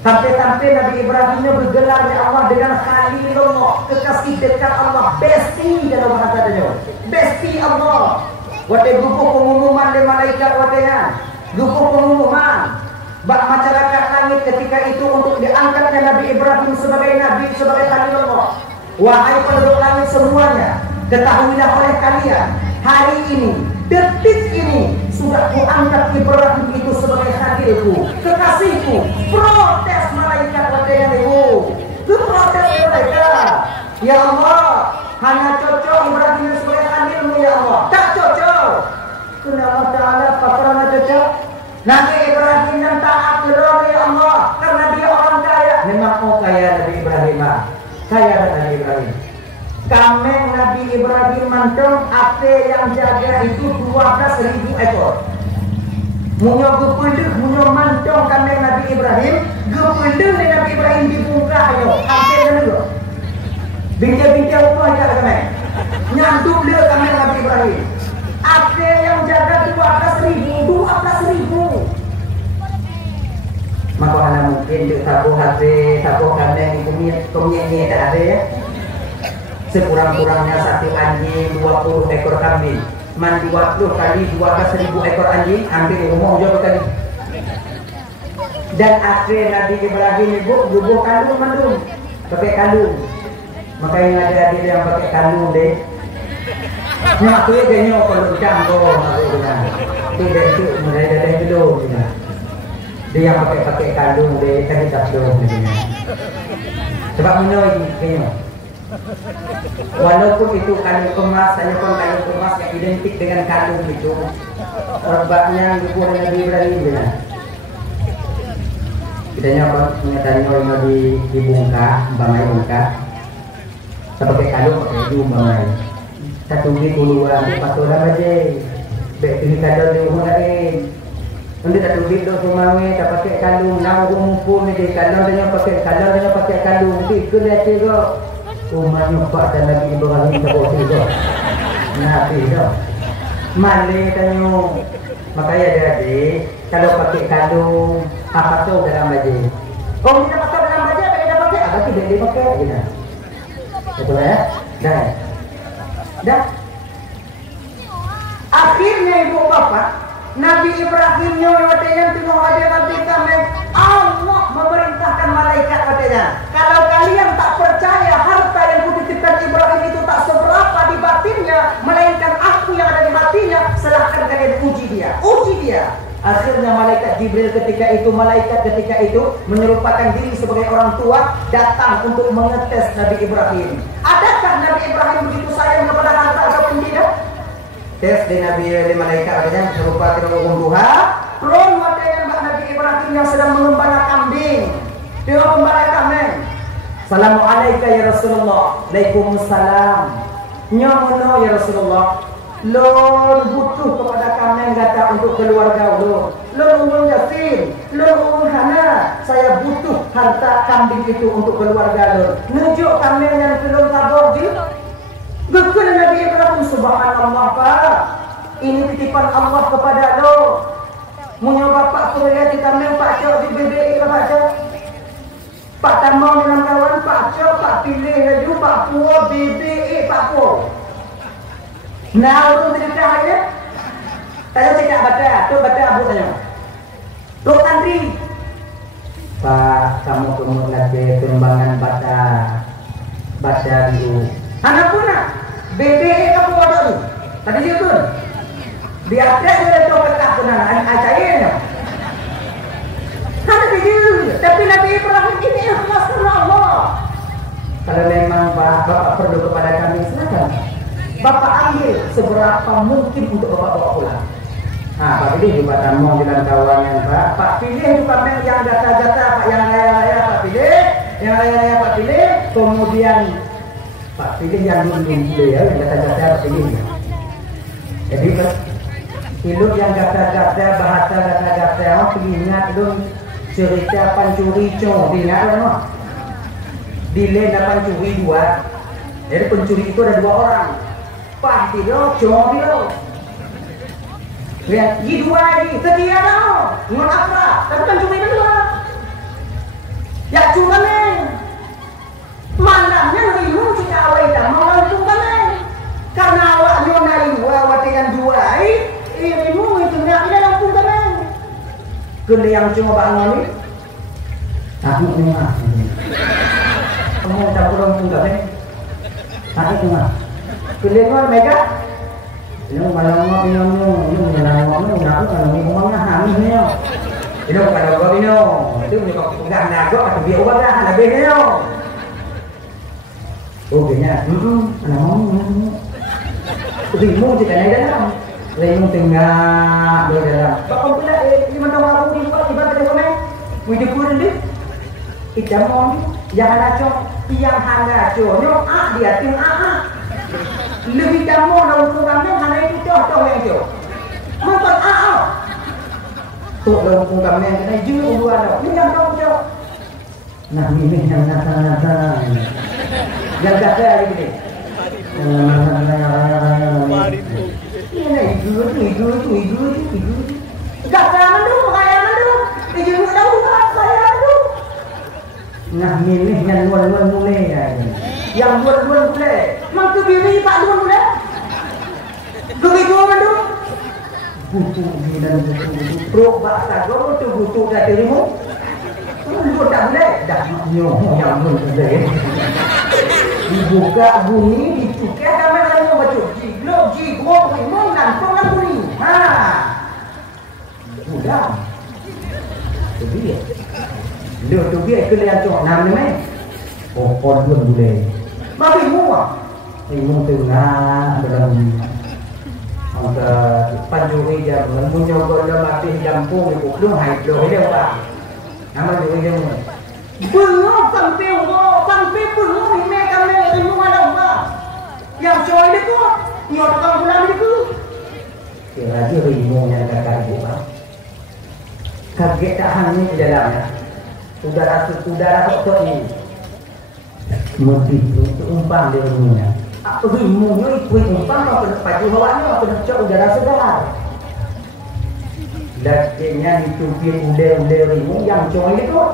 Sampai-sampai Nabi Ibrahimnya bergelar oleh Allah dengan Khalilullah, kekasih dekat Allah, besti dalam bahasa dia. Besti Allah. Waktu buku pengumuman dari malaikat waktunya, buku pengumuman bak masyarakat langit ketika itu untuk diangkatnya Nabi Ibrahim sebagai nabi, sebagai Khalilullah. Wahai penduduk langit semuanya, ketahuilah oleh kalian, hari ini, detik ini sudah kuangkat Ibrahim itu sebagai khalilku, kekasihku, bro. Ya Allah, hanya cocok Ibrahim sebagai khalilmu ya Allah. Tak cocok. Karena Allah Ta'ala pakarana cocok. Nabi Ibrahim yang taat kepada ya Allah karena dia orang kaya. Memang kaya Nabi Ibrahim. Kaya Nabi Ibrahim. Kami Nabi Ibrahim mantong apa yang jaga itu 12.000 ekor. Munyo gepeluk, munyo mantong kami Nabi Ibrahim. Gepeluk ni Nabi Ibrahim dibuka ayo. Apa yang dulu? Bintik-bintik apa aja kami? Nyantum dia kami Nabi Ibrahim. Apa yang jaga 12.000. Maka anda mungkin di tabuh hati, tabuh kandang kumnya tak ada ya. Sekurang-kurangnya satu anjing 20 ekor kambing. Mandi 20 kali 12.000 ekor anjing, hampir umum jauh tadi. Dan akhir Nabi Ibrahim ibu bubuh kandung mandung, pakai kandung. Makanya ada adik yang pakai kandung deh. Nyak tu dia nyok kalau canggo aku bilang. Tidak itu mulai dari dulu bilang. Dia yang pakai kandung deh tadi tak dulu bilang. Sebab minum ini. Walaupun itu kandung kemas, hanya pun kandung kemas yang identik dengan kandung itu. Orbaknya ibu Nabi Ibrahim bilang. Kita nyok mengetahui dibungkak, bangai bungkak. Pakai kandung pakai hidung bangai. Satu beli puluhan, empat orang aja. Baik ini kadang di rumah lain. Nanti satu beli dua sumawi, tak pakai kandung. Nama mumpul ni dia kadang dengan pakai kandung. Nanti kena cakap. Rumahnya Pak dan Nabi Ibrahim tak boleh juga. Nabi dah. Malay tanya. Makanya dia adik, kalau pakai kandung, apa tu dalam baju? Oh, kita pakai dalam baju, apa dia pakai? Apa tidak dia pakai? Gina. Betul ya? Dah. Akhirnya ibu bapak Nabi Ibrahim yang tengok ada nanti kami Allah memerintahkan malaikat katanya. Kalau kalian tak percaya harta yang kutitipkan Ibrahim itu tak seberapa di batinnya, melainkan aku yang ada di hatinya, silahkan kalian uji dia. Akhirnya malaikat Jibril ketika itu menyerupakan diri sebagai orang tua datang untuk mengetes Nabi Ibrahim. Adakah Nabi Ibrahim begitu sayang kepada harta ataupun tidak? Tes di Nabi malaikat katanya serupa tidak duha. Ron matanya Nabi Ibrahim yang sedang mengembala kambing. Dia mengembala kambing. Assalamualaikum ya Rasulullah. Waalaikumsalam. Nyamono ya Rasulullah. Lo butuh kepada kami kata untuk keluarga lo. Lo umum yatim, lo umum hana. Saya butuh harta kambing itu untuk keluarga lo. Nunjuk kami yang belum tabur di. Betul Nabi Ibrahim subhanallah Pak. Ini titipan Allah kepada lo. Munya bapak kuliah di kami Pak Cok di BBI Pak Cok. Pak Tamau dengan kawan Pak Cok, Pak Pilih laju Pak Puo BBI Pak Puo. Nah, urung terdekat aja. Saya cakap baca abu tanya. Tok Tandri. Pak, kamu kemud lagi kembangan baca dulu. Anak pun nak. BBE kamu ada tu. Tadi dia tu. Dia ada dia tu petak benar. Ajaibnya. Kan dia. Tapi Nabi Ibrahim ini ikhlas karena Allah. Kalau memang Bapak perlu kepada kami silakan. Bapak ambil seberapa mungkin untuk Bapak bawa pulang. Pak pilih juga tamu dengan kawannya Pak pilih juga yang data-data Pak yang raya-raya Pak pilih, kemudian Pak pilih yang dulu ya, yang data-data Pak pilih. Jadi hidup yang data-data bahasa data-data ingat dong cerita pencuri ingat kan? Dile pencuri 2. Jadi pencuri itu ada 2 orang. Pak tidak, cuma dia. Lihat, di 2 lagi, setia tau. Ngon apa? Tapi kan cuma 2. Ya cuma nih. Malamnya ribu kita awal dah, mau langsung kan nih. Karena awak nyonai 2, awak dengan 2, ribu itu nggak ada langsung kan nih. Kena yang cuma bangun ni. Aku ni mah. Kamu tak perlu tunggu ni. Aku mah. Kelihatan mereka, ini malam mau ini menyenangkan aku kalau ni umangnya hamil ni. Ini bukan apa ni. Itu ni kau pegang naga atau dia ubah dah lebih ni. Oh kayaknya, anak mau. Rimu di dalam dalam, rimu tengah di dalam. Bapak pula, di mana aku di luar, di mana dia komen? Wujud kurang dia, kita mau jangan acok, yang hanya acok, nyok dia tim lebih kamu dalam kami hanya itu cocok yang cok, makan tuh dalam kami yang kena juga buat, ini yang tahu cok. Nah ini yang nata, yang kata lagi ni. Ini itu. Kata mandu, kaya mandu. Itu tahu kaya mandu. Nah ini yang luar mulai ya. Yang luar mulai. Mak tu bini pak luar mulai. Begitu mandu. Butuh dan butuh. Pro bahasa guru tu butuh dah dirimu. Lu tak boleh. Dah nyoh yang mulai. Dibuka bunyi, dicukai kami lalu baca jiglo, jiglo, memang langsung lah bunyi. Sudah. Itu dia. Dia tu dia kena cok nam ni mai. Oh, dua boleh. Tapi muah. Ini tengah dalam angka panjuri jam, munyo goda mati jampung itu belum hai belum dia apa. Nama juri dia mana? Belum sampai belum ini kami ilmu ada apa? Yang coy dia tu, dia orang pulang dia tu. Kira dia ilmu yang kakak ibu kan? Kaget tak hanya di dalamnya. Udara kotor ini. Mesti itu umpang dia ilmunya. Apa ilmunya itu umpang apa paju hawanya apa nak udara segar. Lakinya ditupir ule ilmu yang coy dia tu.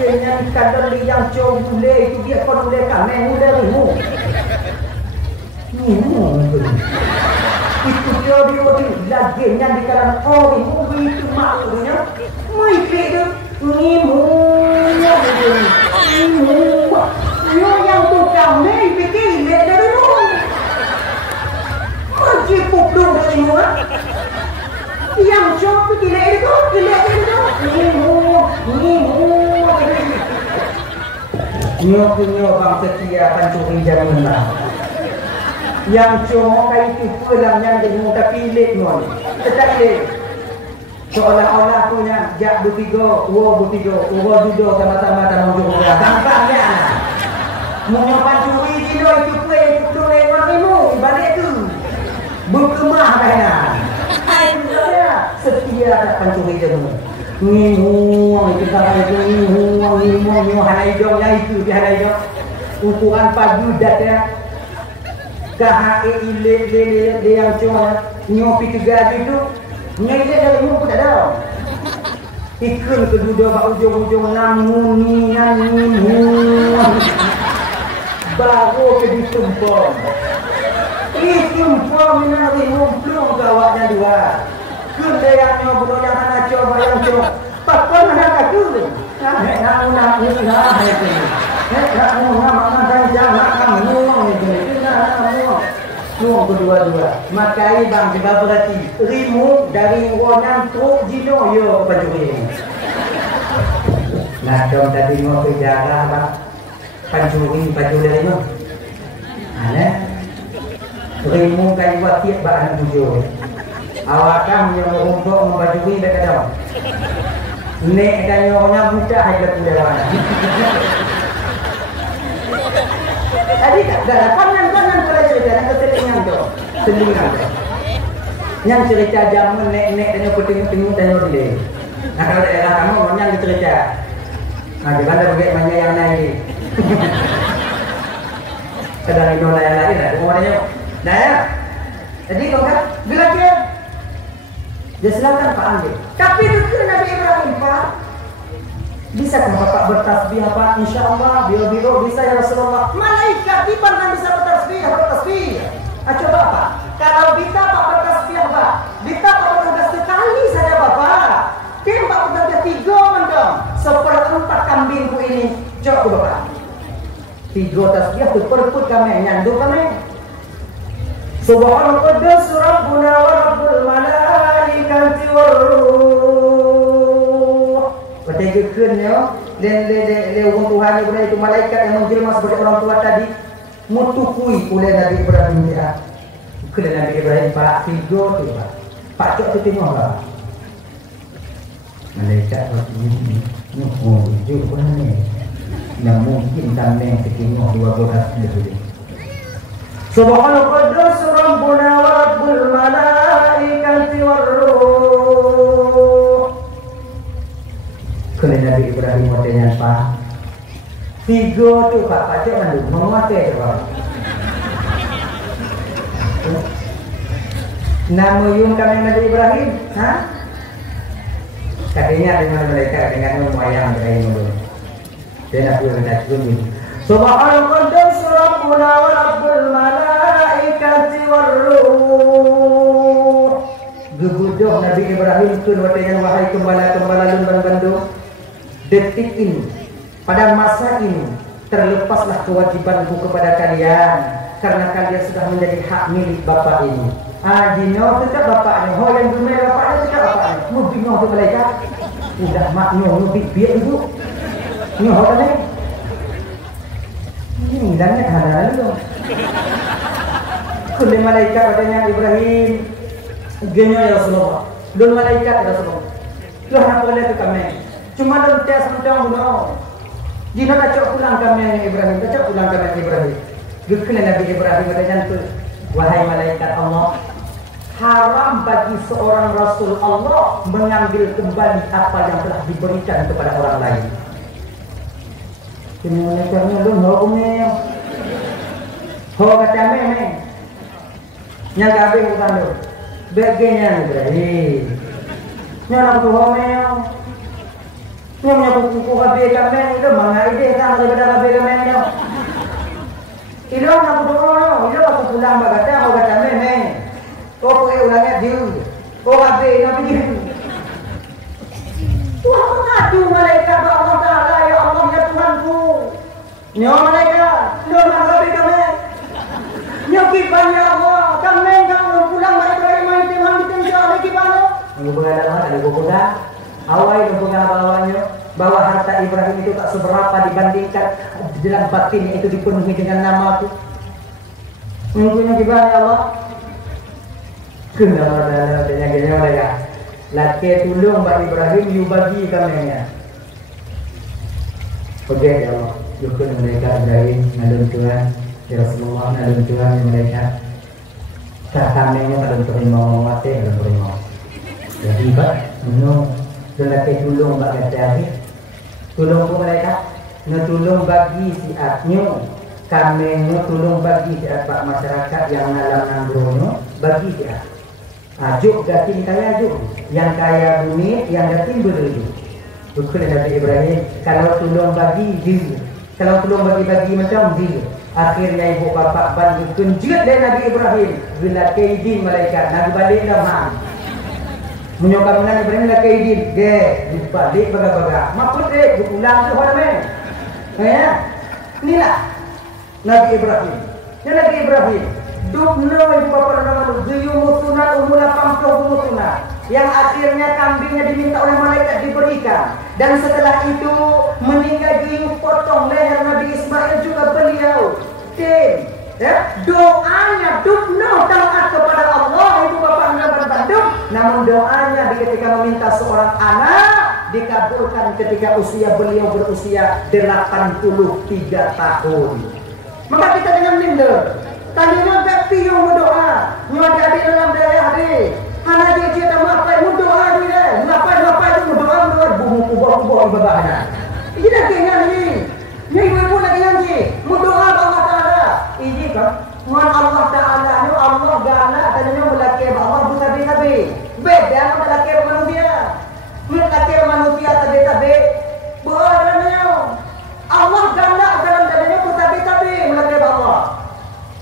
Yang kadang yang coy ule itu dia kon ule kami ule ilmu. Itu teori lagi yang di kalangan orang itu maksudnya mereka itu ilmu yang tukang ni fikir dia dari mana masih pukul dari mana yang coba fikir itu nyok bang setia pancuri jamin lah yang cuma itu pulang yang jadi muka pilih mon tetapi seolah-olah punya jak bertiga uwa judo sama-sama dalam jumlah gampangnya mau pancuri jido itu pun itu lewat ilmu ibarat itu berkemah kaya setia pancuri jamin ngimuang itu sama itu ngimuang halaidongnya itu di halaidong ukuran padu datnya KHE ile yang cuma nyopi tiga itu ngile dari ilmu pun tak ada ikun kedua bak ujung-ujung namunian baru ke ditumpong ditumpong minat ilmu belum gawatnya dua kunda yang nyoboh yang anak coba yang coba pakon mana kaku nak nuang kedua-dua makai bang juga berarti rimu dari wonan truk jino yo pancuri nah dong tadi mau berjaga bang pancuri itu aneh rimu kayu wakil bahan tujuh awakam yang merumpuk membajuri mereka dong nek kanyonya buka harga kulewan tadi tak kanan pada cerita yang keselingan tu yang cerita jamun nek dan peting-peting dan boleh nah kalau daerah kamu yang cerita nah di mana bagaimana yang naik sedang idola yang lain lah umurnya nah ya jadi kau kan bila dia silakan Pak Andi tapi itu Nabi Ibrahim Pak bisa kan Bapak bertasbih apa? Insya Allah biro-biro bisa ya Rasulullah. Malaikat di mana bisa bertasbih? Coba Pak. Kalau kita Pak bertasbih apa? Kita Pak bertasbih sekali saja Bapak. Tim Pak bertasbih 3 mendong. 1/4 kambingku ini. Coba Bapak. 3 tasbih itu perput kami nyanduk kami. Subhanal Quddus Rabbuna wa Rabbul Malaikati war Ruh. Ketika le orang Tuhan Ibrahim itu malaikat yang menjelma seperti orang tua tadi mutukui oleh Nabi Ibrahim dia. Kena Nabi Ibrahim Pak tiga tu Pak cok tu tengok lah. Malaikat waktu ini oh hijau pun ni. Yang mungkin tameng tengok dua belas dia. Subhanal Quddus Rabbuna wa Rabbul Malaikati war Ruh. Kena Nabi Ibrahim watanya Pak. Tiga tu Pak cok mana menguasai tu Pak. Nama yung kami Nabi Ibrahim, ha? Katanya dengan mereka dengan wayang Ibrahim dulu. Dan aku yang dah tunjuk. Subhanal Quddus Rabbuna wa Rabbul Malaikati war Ruh. Gebujuh Nabi Ibrahim tu dengan wahai kembala-kembala lumban bandu. Detik ini, pada masa ini terlepaslah kewajibanku kepada kalian karena kalian sudah menjadi hak milik Bapa ini. Dino tetap bapaknya, ho yang dumai bapaknya tetap bapaknya. Mu bingung tu malaikat. Udah maknya mu biar itu. Ni ho tadi. Ini hilangnya hadal tu. Kulli malaikat katanya Ibrahim. Genya ya Rasulullah. Dun malaikat ya Rasulullah. Tuhan nak boleh ke kami. Cuma dalam tes macam mana. Dino tak cok pulang kami Ibrahim, tak cok pulang kami Ibrahim. Gukna Nabi Ibrahim katanya tu. Wahai malaikat Allah, haram bagi seorang Rasul Allah mengambil kembali apa yang telah diberikan kepada orang lain. Kini malaikatnya lu hukumnya. Ho kata memang. Yang kabeh bukan lu. Bagiannya Ibrahim. Nyana tu ho memang. Nyana buku kabeh kabeh itu mengaide kan daripada kabeh kabeh itu. Ilang aku doa, ilang aku pulang bagata, aku kata memang. Kau pergi ulangnya dia, kau habis nak pergi. Tuhan mengadu malaikat Allah Taala ya Allah ya Tuhanku. Nyo malaikat, nyo nak habis kami. Nyo kipan ya Allah, kami kamu pulang balik dari main Tuhan kita lagi kipan. Nyo berada ada bukuda, awal bukuda bawahnya. Bahwa harta Ibrahim itu tak seberapa dibandingkan dalam batinnya itu dipenuhi dengan nama itu. Mungkinnya gimana ya Allah? Kenapa dalam gini mereka? Laki tulung Mbak Ibrahim, you bagi kaminya. Oke ya Allah, yukun mereka Ibrahim ngalun Tuhan, ya Rasulullah ngalun Tuhan mereka. Kaminya ngalun Tuhan mau mati ngalun Tuhan mau. Jadi Pak, menung laki tulung Mbak Ibrahim. Tolong mereka, ngetulung bagi si atnyo, kami ngetulung bagi si pak masyarakat yang ngalam nanggrono, bagi si at. Ajuk gatin kaya ajuk, yang kaya bumi, yang gatin berdiri. Bukan Nabi Ibrahim, kalau tolong bagi dia, kalau tolong bagi-bagi macam dia. Akhirnya ibu bapak bagi kenjut dari Nabi Ibrahim, bila kaidin malaikat, Nabi balik dah menyokap Nabi Ibrahim lah kaidin, balik baga-baga. Makut ulang tu pada men. Ya, inilah Nabi Ibrahim. Ya Nabi Ibrahim. Dukno ibu bapa dan nama tujuh musunat umur 80 musunat. Yang akhirnya kambingnya diminta oleh malaikat diberikan. Dan setelah itu meninggal giyu potong leher Nabi Ismail juga beliau. Ya, doanya dukno taat kepada Allah ibu bapa dan Bandung. Namun doanya ketika meminta seorang anak dikabulkan ketika usia beliau berusia 83 tahun. Maka kita dengan minder. Tadinya tak piung berdoa. Nyuat adik dalam daerah adik. Hana dia cerita apa mu doa dia. Ngapa itu doa bumu kubah ibadahnya. Ini dah kenyan ni. Ni ibu lagi nanti. Mu doa Allah Taala. Ini kan Tuhan Allah Taala ni Allah gana tadinya melaki Allah busabi-sabi. Beda melaki manusia. Melaki manusia tabi-tabi. Beranya Allah gana dalam dirinya busabi-sabi melaki Allah.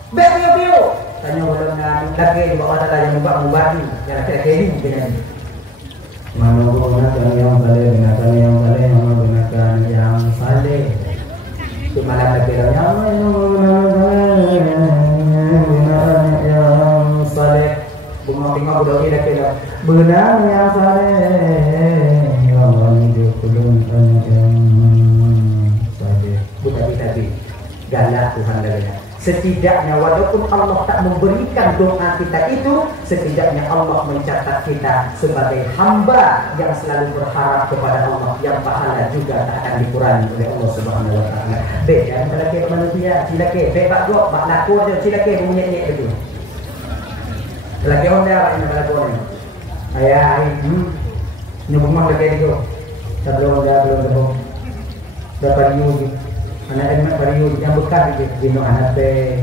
Beda-beda. Tanya orang laki di bawah tata yang mubah-mubah yang kiri dengan mana menggunakan yang saleh, gunakan yang saleh, menggunakan yang saleh. Cuma laki yang saleh, bunga-bunga budaya laki benar yang saleh, yang galak Tuhan lagi. Setidaknya walaupun Allah tak memberikan doa kita itu, setidaknya Allah mencatat kita sebagai hamba yang selalu berharap kepada Allah, yang pahala juga tak akan dikurangi oleh Allah Subhanahu wa taala. Baik, yang lelaki manusia, silakan baik gua, bak lakon je silakan bunyi-bunyi itu. Lelaki onda ini lakon. Ayah, nyebut lagi itu. Sebelum belum dapat nyugi. Anak emak bariu yang bekas gitu, dino anak teh,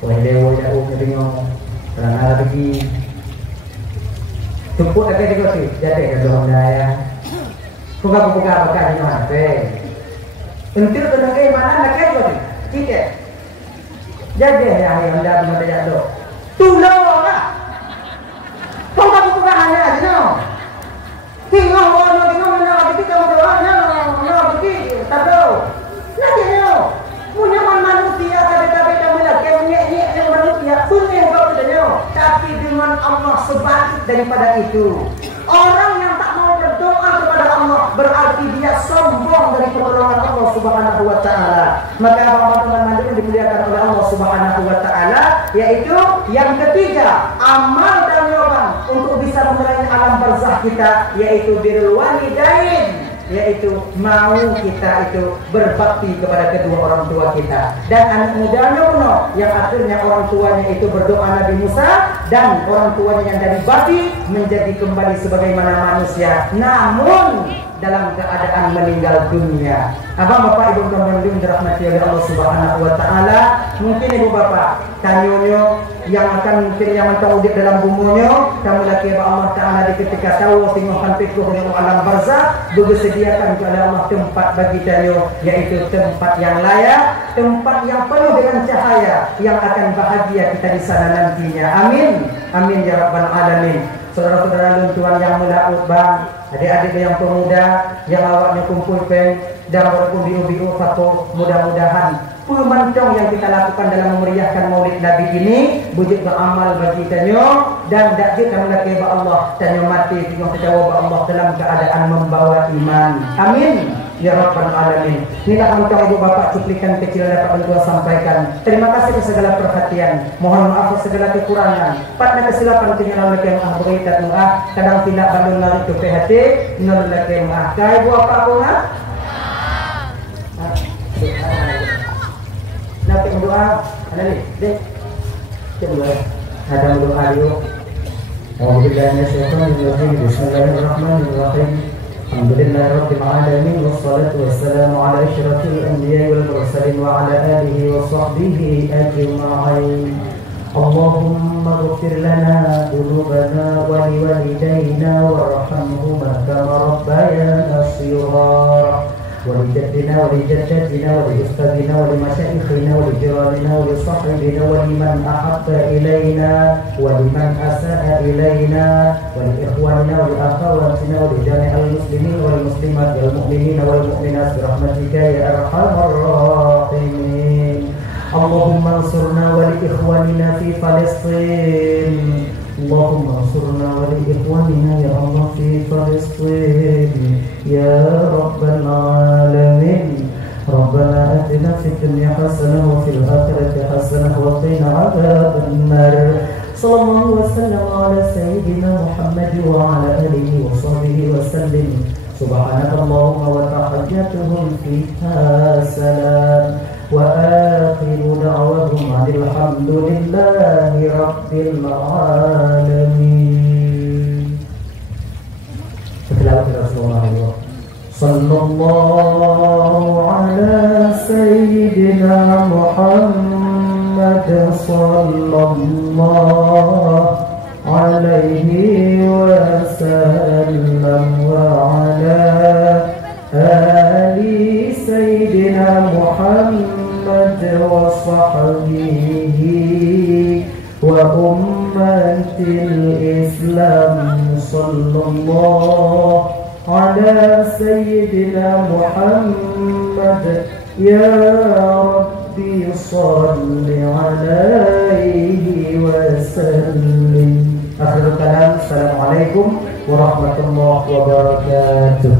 boleh dewa jauh nyerinya, terang ada pergi, tumpuk lagi di kota, jadi kalau daya, buka bekas dino anak teh, entir tenang mana lagi kota, tidak, jadi ya anda benar jatuh, tolong lah, buka hanya aja no, tinggal mana kita mau doanya, pergi, tak tahu. Lagi nyo, punya manusia tapi kamu lagi punya manusia, punya kau tidak tapi dengan Allah sebalik daripada itu. Orang yang tak mau berdoa kepada Allah berarti dia sombong dari pertolongan Allah Subhanahu wa taala. Maka teman-teman yang dimuliakan oleh Allah Subhanahu wa taala, yaitu yang ketiga, amal dan nyobang untuk bisa meraih alam barzakh kita, yaitu birrul walidain, yaitu mau kita itu berbakti kepada kedua orang tua kita. Dan anak mudanya kuno yang akhirnya orang tuanya itu berdoa Nabi Musa, dan orang tuanya yang dari bati menjadi kembali sebagaimana manusia, namun dalam keadaan meninggal dunia. Abang bapak ibu teman-teman dirahmati oleh Allah Subhanahu wa taala, mungkin ibu bapak tanyonyo yang akan mungkin yang mentaudik dalam bumunya, kamu lagi Allah taala di ketika tahu tingokan pikuh dengan alam barzakh, bersediakan oleh Allah tempat bagi tanyo, yaitu tempat yang layak, tempat yang penuh dengan cahaya, yang akan bahagia kita di sana nantinya. Amin, amin ya rabbal alamin. Saudara-saudara Tuhan yang melaut bang, adik-adik yang pemuda yang awaknya kumpul peng dan walaupun biu-biu satu, mudah-mudahan pemantong yang kita lakukan dalam memeriahkan Maulid Nabi ini wujud beramal bagi tanyo, dan dak kita melaki Allah tanyo mati dengan terjawab Allah dalam keadaan membawa iman. Amin ya rabbal alamin. Inilah untuk ibu bapak cuplikan kecil yang dapat beliau sampaikan. Terima kasih atas segala perhatian. Mohon maaf atas segala kekurangan. Patna kesilapan tinggal lagi yang ahbari dan doa. Kadang tidak bandung narik ke PHT, nol lagi maaf. Kai ibu apa pun ah? Nanti berdoa, ada ni, dek. Coba ada berdoa yuk. Bismillahirrahmanirrahim. Alhamdulillahirabbil alamin wassalatu wassalamu ala asyrafil anbiya'i wal mursalin wa ala alihi wa sahbihi ajma'in. Allahumma ighfir lana dhunubana wa liwalidayna warhamhuma kama rabbayana shighara. ولجدنا ولجدتنا ولأستاذنا ولمشايخنا ولجيراننا ولصاحبنا ولمن أحب إلينا ولمن أساء إلينا ولإخواننا ولأخواتنا ولجميع المسلمين والمسلمات والمؤمنين والمؤمنات برحمتك يا أرحم الراحمين. اللهم انصرنا ولإخواننا في فلسطين. اللهم انصرنا ولإخواننا يا الله في فلسطين يا رب العالمين. ربنا آتنا في الدنيا حسنة وفي الآخرة حسنة وقنا عذاب النار. صلى الله وسلم على سيدنا محمد وعلى آله وصحبه وسلم. سبحانك اللهم وتحيتهم فيها سلام وآخر دعوهم عن الحمد لله رب العالمين. صلى الله على سيدنا محمد صلى الله عليه وسلم وعلى آل سيدنا محمد وصحبه وأمة الإسلام. صلى الله على سيدنا محمد يا ربي صل عليه وسلم. آخر الكلام. السلام عليكم ورحمة الله وبركاته.